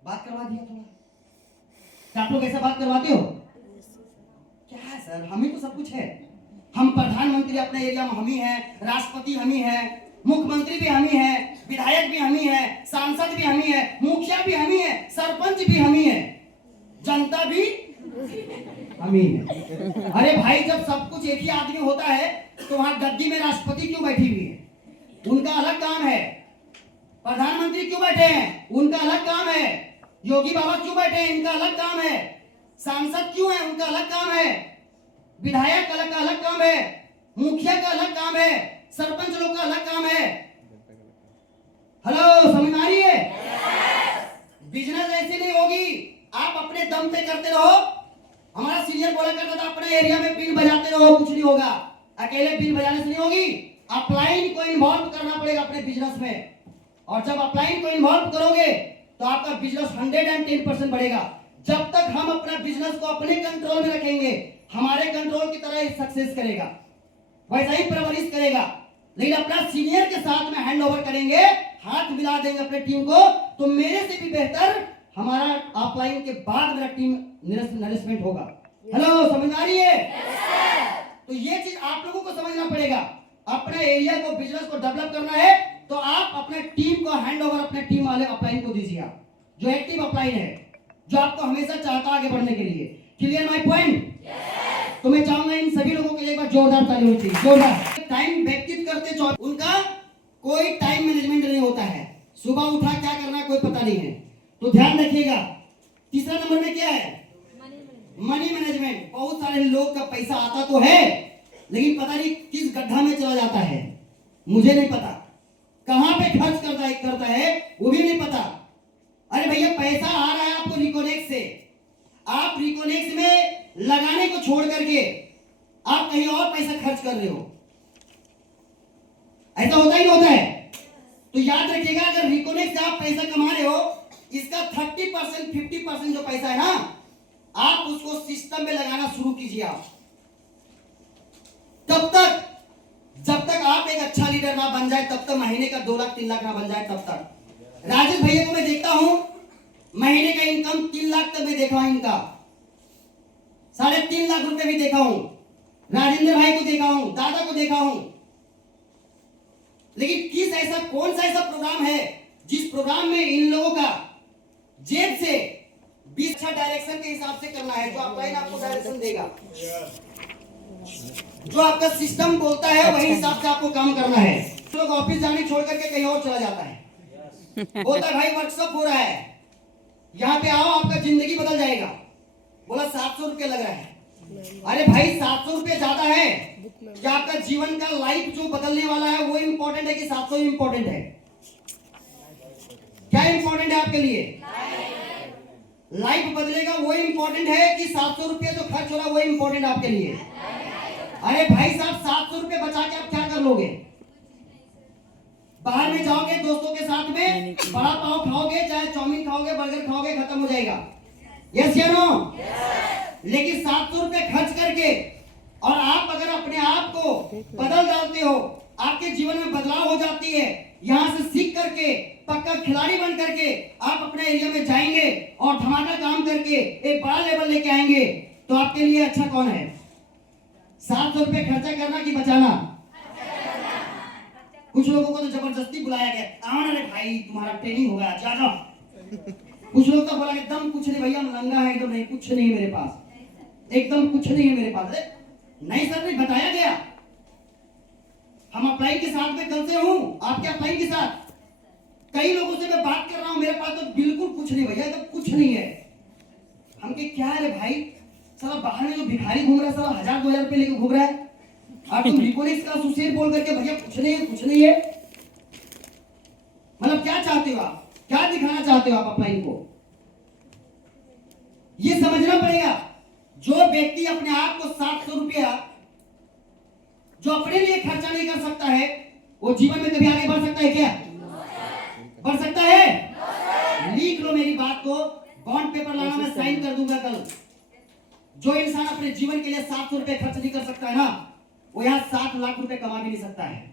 बात करवा दिया थोड़ा। क्या आप लोग ऐसा बात करवाते हो? सर, हम ही तो सब कुछ है। हम प्रधानमंत्री अपने एरिया में हम ही हैं, राष्ट्रपति हम ही हैं, मुख्यमंत्री भी हम ही हैं, विधायक भी हम ही हैं, सांसद भी हम ही हैं, मुखिया भी हम ही हैं, सरपंच भी हम ही हैं, जनता भी हम ही हैं। अरे भाई, जब सब कुछ एक ही आदमी होता है तो वहां गद्दी में राष्ट्रपति क्यों बैठी हुई है? उनका अलग काम है। प्रधानमंत्री क्यों बैठे हैं? उनका अलग काम है। योगी बाबा क्यों बैठे हैं? इनका अलग काम है। सांसद क्यों है? उनका अलग काम है। विधायक अलग का अलग काम है, मुखिया का अलग काम है, सरपंच लोग का अलग काम है। हेलो, समझ में आ रही है? बिजनेस ऐसे नहीं होगी, आप अपने दम पे करते रहो। हमारा सीनियर बोला करता था, अपने एरिया में बीन बजाते रहो, कुछ नहीं होगा। अकेले बीन बजाने से नहीं होगी, अपलाइन को इन्वॉल्व करना पड़ेगा अपने बिजनेस में। और जब अपलाइन को इन्वॉल्व करोगे तो आपका बिजनेस 110% बढ़ेगा। जब तक हम अपना बिजनेस को अपने कंट्रोल में रखेंगे, हमारे कंट्रोल की तरह सक्सेस करेगा, वैसा ही परवरिश करेगा। लेकिन अपना सीनियर के साथ में हैंड ओवर करेंगे, हाथ मिला देंगे अपने टीम को, तो मेरे से भी बेहतर हमारा अपलाइन के बाद मेरा टीम नरिशमेंट होगा। हेलो, समझ आ रही है? तो ये चीज आप लोगों को समझना पड़ेगा। अपने एरिया को, बिजनेस को डेवलप करना है तो आप अपने टीम को हैंड ओवर अपने टीम वाले अपलाइन को दीजिए, जो एक्टिव अपलाइन है, जो आपको हमेशा चाहता आगे बढ़ने के लिए। Clear my point? तो मैं चाहूंगा इन सभी लोगों के लिए एक बार जोरदार ताली होनी चाहिए, जोरदार। टाइम व्यतीत करते उनका कोई टाइम मैनेजमेंट नहीं होता है। सुबह उठा क्या करना है कोई पता नहीं है, तो ध्यान रखिएगा। तीसरा नंबर में क्या है? Money management. बहुत सारे लोग का पैसा आता तो है, लेकिन पता नहीं किस गड्ढा में चला जाता है, मुझे नहीं पता। कहां पे खर्च करता है वो भी नहीं पता। अरे भैया, पैसा आ रहा है आपको रिकोनेक्स से, आप रिकोनेक्स में लगाने को छोड़ करके आप कहीं और पैसा खर्च कर रहे हो। ऐसा होता ही होता है। तो याद रखिएगा, अगर रिकोनेक्स से आप पैसा कमा रहे हो, इसका 30% 50% जो पैसा है ना, आप उसको सिस्टम में लगाना शुरू कीजिए। आप तब तक, जब तक आप एक अच्छा लीडर ना बन जाए, तब तक महीने का 2 लाख 3 लाख ना बन जाए, तब तक। राजेश भैया को मैं देखता हूं, महीने का इनकम 3 लाख तक मैं देखा हूं, इनका 3.5 लाख रुपए भी देखा हूं। राजेंद्र भाई को देखा हूं, दादा को देखा हूं। लेकिन कौन सा ऐसा प्रोग्राम है जिस प्रोग्राम में इन लोगों का जेब से 20 अच्छा डायरेक्शन के हिसाब से करना है, जो अपलाइन आपको डायरेक्शन देगा, जो आपका सिस्टम बोलता है वही हिसाब से आपको काम करना है। लोग ऑफिस जाने छोड़ करके कहीं और चला जाता है, बोलता है भाई वर्कशॉप हो रहा है, यहाँ पे आओ, आपका जिंदगी बदल जाएगा। बोला 700 रुपये लग रहा है। अरे भाई, 700 रुपये ज्यादा है क्या? आपका जीवन का लाइफ जो बदलने वाला है वो इम्पोर्टेंट है कि 700 इम्पोर्टेंट है? क्या इम्पोर्टेंट है आपके लिए? लाइफ बदलेगा वो इम्पोर्टेंट है कि 700 रुपये जो खर्च हो रहा है वो इम्पोर्टेंट आपके लिए? अरे भाई साहब, 700 रुपये बचा के आप क्या कर लोगे? बाहर में जाओगे दोस्तों के साथ में, बड़ा पाव खाओगे, चाहे चाउमीन खाओगे, बर्गर खाओगे, खत्म हो जाएगा। यस या नो? लेकिन 700 रुपये खर्च करके और आप अगर अपने आप को बदल डालते हो, आपके जीवन में बदलाव हो जाती है, यहां से सीख करके पक्का खिलाड़ी बन करके आप अपने एरिया में जाएंगे और धमाका काम करके एक बड़ा लेवल लेके आएंगे, तो आपके लिए अच्छा कौन है? 700 रुपये खर्चा करना कि बचाना? कुछ लोगों को तो जबरदस्ती बुलाया गया, आओ ना रे भाई, तुम्हारा ट्रेनिंग होगा, जाओ। कुछ लोग तो बोला एकदम कुछ नहीं भैया, लंगा है एकदम, नहीं कुछ नहीं है मेरे पास, एकदम कुछ नहीं है मेरे पास। नहीं सर, नहीं बताया गया। हम अप्लाई के साथ में कल से हूं, आपके अप्लाई के साथ कई लोगों से मैं बात कर रहा हूं, मेरे पास तो बिल्कुल कुछ नहीं भैया, एकदम कुछ नहीं है। हम के क्या है रे भाई, साला बाहर में जो भिखारी घूम रहा है, साला 1000-2000 रुपए लेके घूम रहा है, आप तुम रिकोनेक्स का सुशेर बोल करके भैया कुछ नहीं है, कुछ नहीं है। मतलब क्या चाहते हो आप? क्या दिखाना चाहते हो आप अप्लाई को? ये समझना पड़ेगा। जो व्यक्ति अपने आप को 700 रुपया जो अपने लिए खर्चा नहीं कर सकता है, वो जीवन में कभी आगे बढ़ सकता है क्या? बढ़ सकता है? लिख लो मेरी बात को, बॉन्ड पेपर लाना, मैं साइन कर दूंगा कल। जो इंसान अपने जीवन के लिए 700 रुपए खर्च नहीं कर सकता है ना, वो यहाँ 7 लाख रुपए कमा भी नहीं सकता है।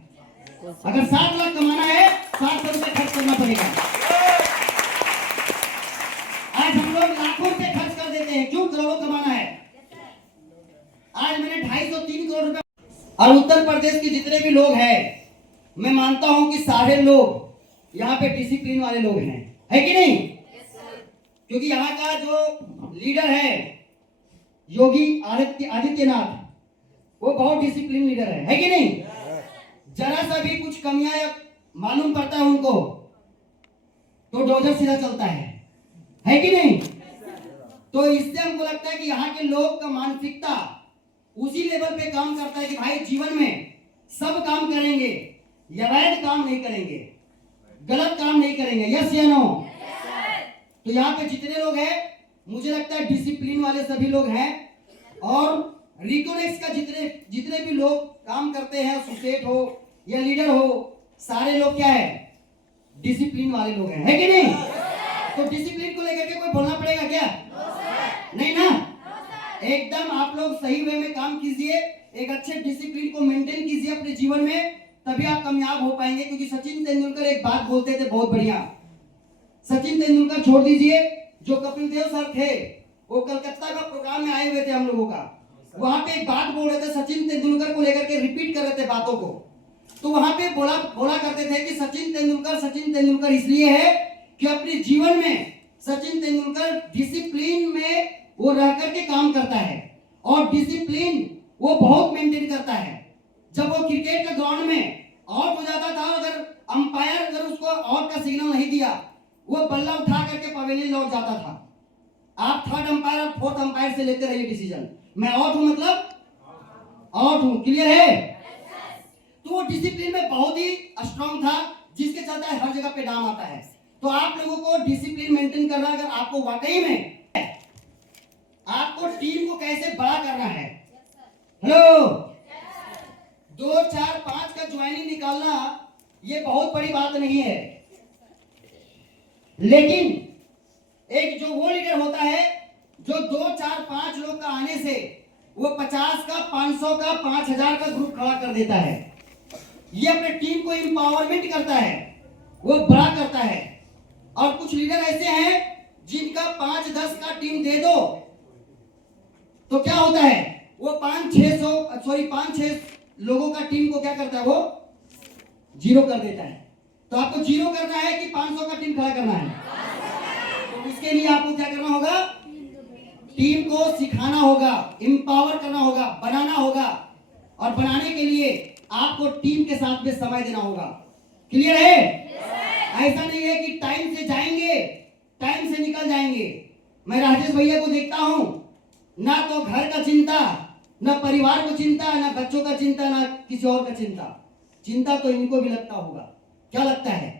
अगर 7 लाख कमाना है, 700 रुपए खर्च करना पड़ेगा। आज हम लोग लाखों रुपए खर्च कर देते हैं, क्यों? करोड़ों कमाना है। आज और उत्तर प्रदेश के जितने भी लोग हैं, मैं मानता हूं कि सारे लोग यहाँ पे डिसिप्लिन वाले लोग हैं, है कि नहीं? क्योंकि यहाँ का जो लीडर है योगी आदित्यनाथ, वो बहुत डिसिप्लिन लीडर है कि नहीं? जरा सा भी कुछ कमियां मालूम पड़ता है उनको तो डोजर सीधा चलता है कि नहीं? तो इससे हमको लगता है कि यहाँ के लोग का मानसिकता उसी लेवल पे काम करता है कि भाई जीवन में सब काम करेंगे, अवैध काम नहीं करेंगे, गलत काम नहीं करेंगे। यस या नो? तो यहाँ पे जितने लोग हैं मुझे लगता है डिसिप्लिन वाले सभी लोग हैं। और रिकोनेक्स का जितने भी लोग काम करते हैं, एसोसिएट हो या लीडर हो, सारे लोग क्या है? डिसिप्लिन वाले लोग हैं, है कि नहीं? तो डिसिप्लिन को लेकर के कोई बोलना पड़ेगा क्या? नहीं ना? एकदम आप लोग सही वे में काम कीजिए, एक अच्छे डिसिप्लिन को मेंटेन कीजिए अपने जीवन में, तभी आप कामयाब हो पाएंगे। क्योंकि सचिन तेंदुलकर एक बात बोलते थे बहुत बढ़िया। सचिन तेंदुलकर छोड़ दीजिए, जो कपिल देव सर थे वो कलकत्ता का प्रोग्राम में आए हुए थे हम लोगों का, वहां पे एक बात बोल रहे थे सचिन तेंदुलकर को लेकर के, रिपीट कर रहे थे बातों को। तो वहां पे बोला करते थे कि सचिन तेंदुलकर इसलिए है कि अपने जीवन में सचिन तेंदुलकर डिसिप्लिन में वो रह करके काम करता है और डिसिप्लिन वो बहुत मेंटेन करता है। जब वो क्रिकेट के ग्राउंड में आउट हो जाता था, अगर अंपायर अगर उसको आउट का सिग्नल नहीं दिया, वो बल्ला उठा करके पवेलियन लौट जाता था। आप थर्ड अंपायर और फोर्थ अंपायर से लेते रहिए डिसीजन, मैं आउट हूं मतलब आउट हूं, क्लियर है? तो वो डिसिप्लिन में बहुत ही स्ट्रांग था, जिसके चलते हर जगह पे नाम आता है। तो आप लोगों को डिसिप्लिन मेंटेन करना, अगर आपको वाकई में आपको टीम को कैसे बड़ा करना है, हेलो, 2, 4, 5 का ज्वाइनिंग निकालना ये बहुत बड़ी बात नहीं है। लेकिन एक जो वो लीडर होता है जो 2, 4, 5 लोग का आने से वो 50 का, 500 का, 5000 का ग्रुप खड़ा कर देता है, ये अपने टीम को एम्पावरमेंट करता है, वो बड़ा करता है। और कुछ लीडर ऐसे हैं जिनका 5-10 का टीम दे दो तो क्या होता है, वो 5-6 लोगों का टीम को क्या करता है, वो जीरो कर देता है। तो आपको जीरो करना है कि 500 का टीम खड़ा करना है? तो इसके लिए आपको क्या करना होगा? टीम को सिखाना होगा, एम्पावर करना होगा, बनाना होगा। और बनाने के लिए आपको टीम के साथ में समय देना होगा। क्लियर है? ऐसा नहीं है कि टाइम से जाएंगे, टाइम से निकल जाएंगे। मैं राजेश भैया को देखता हूं, ना तो घर का चिंता, ना परिवार को चिंता, ना बच्चों का चिंता, ना किसी और का चिंता तो इनको भी लगता होगा। क्या लगता है?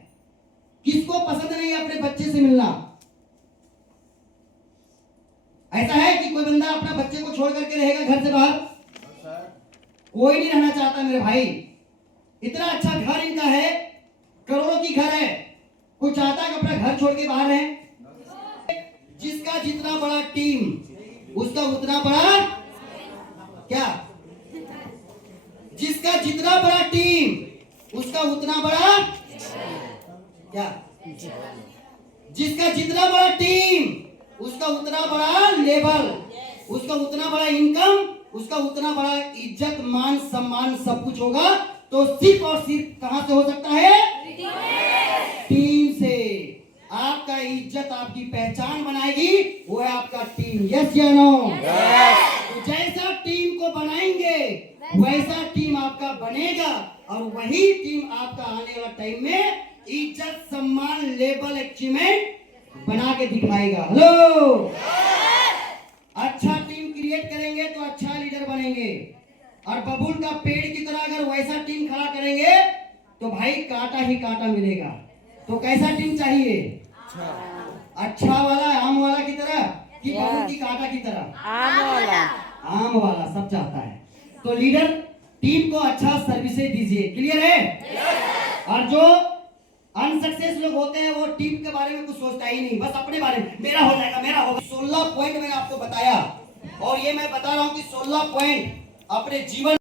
किसको पसंद नहीं है अपने बच्चे से मिलना? ऐसा है कि कोई बंदा अपना बच्चे को छोड़ करके रहेगा घर से बाहर? कोई नहीं रहना चाहता मेरे भाई। इतना अच्छा घर इनका है, करोड़ों की घर है, कोई चाहता है कि अपना घर छोड़ के बाहर रहे? जिसका जितना बड़ा टीम उसका उतना बड़ा क्या? जिसका जितना बड़ा टीम उसका उतना बड़ा क्या? जिसका जितना बड़ा टीम उसका उतना बड़ा लेवल, उसका उतना बड़ा इनकम, उसका उतना बड़ा इज्जत, मान, सम्मान सब कुछ होगा। तो सिर्फ और सिर्फ कहां से हो सकता है? टीम से। आपका इज्जत, आपकी पहचान बनाएगी वो है आपका टीम। यस या नो? तो जैसा टीम को बनाएंगे वैसा टीम आपका बनेगा और वही टीम आपका आने वाला टाइम में इज्जत, सम्मान, लेवल, अचीवमेंट बना के दिखाएगा। हेलो, अच्छा टीम क्रिएट करेंगे तो अच्छा लीडर बनेंगे। और बबूल का पेड़ की तरह अगर वैसा टीम खड़ा करेंगे तो भाई कांटा ही कांटा मिलेगा। तो कैसा टीम चाहिए? अच्छा वाला, आम वाला की तरह कि बबूल की कांटा की तरह? आम वाला सब चाहता है। तो लीडर टीम को अच्छा सर्विसेज दीजिए। क्लियर है? और जो अनसक्सेस लोग होते हैं वो टीम के बारे में कुछ सोचता ही नहीं, बस अपने बारे में, मेरा हो जाएगा, मेरा होगा। 16 पॉइंट मैंने आपको बताया और ये मैं बता रहा हूं कि 16 पॉइंट अपने जीवन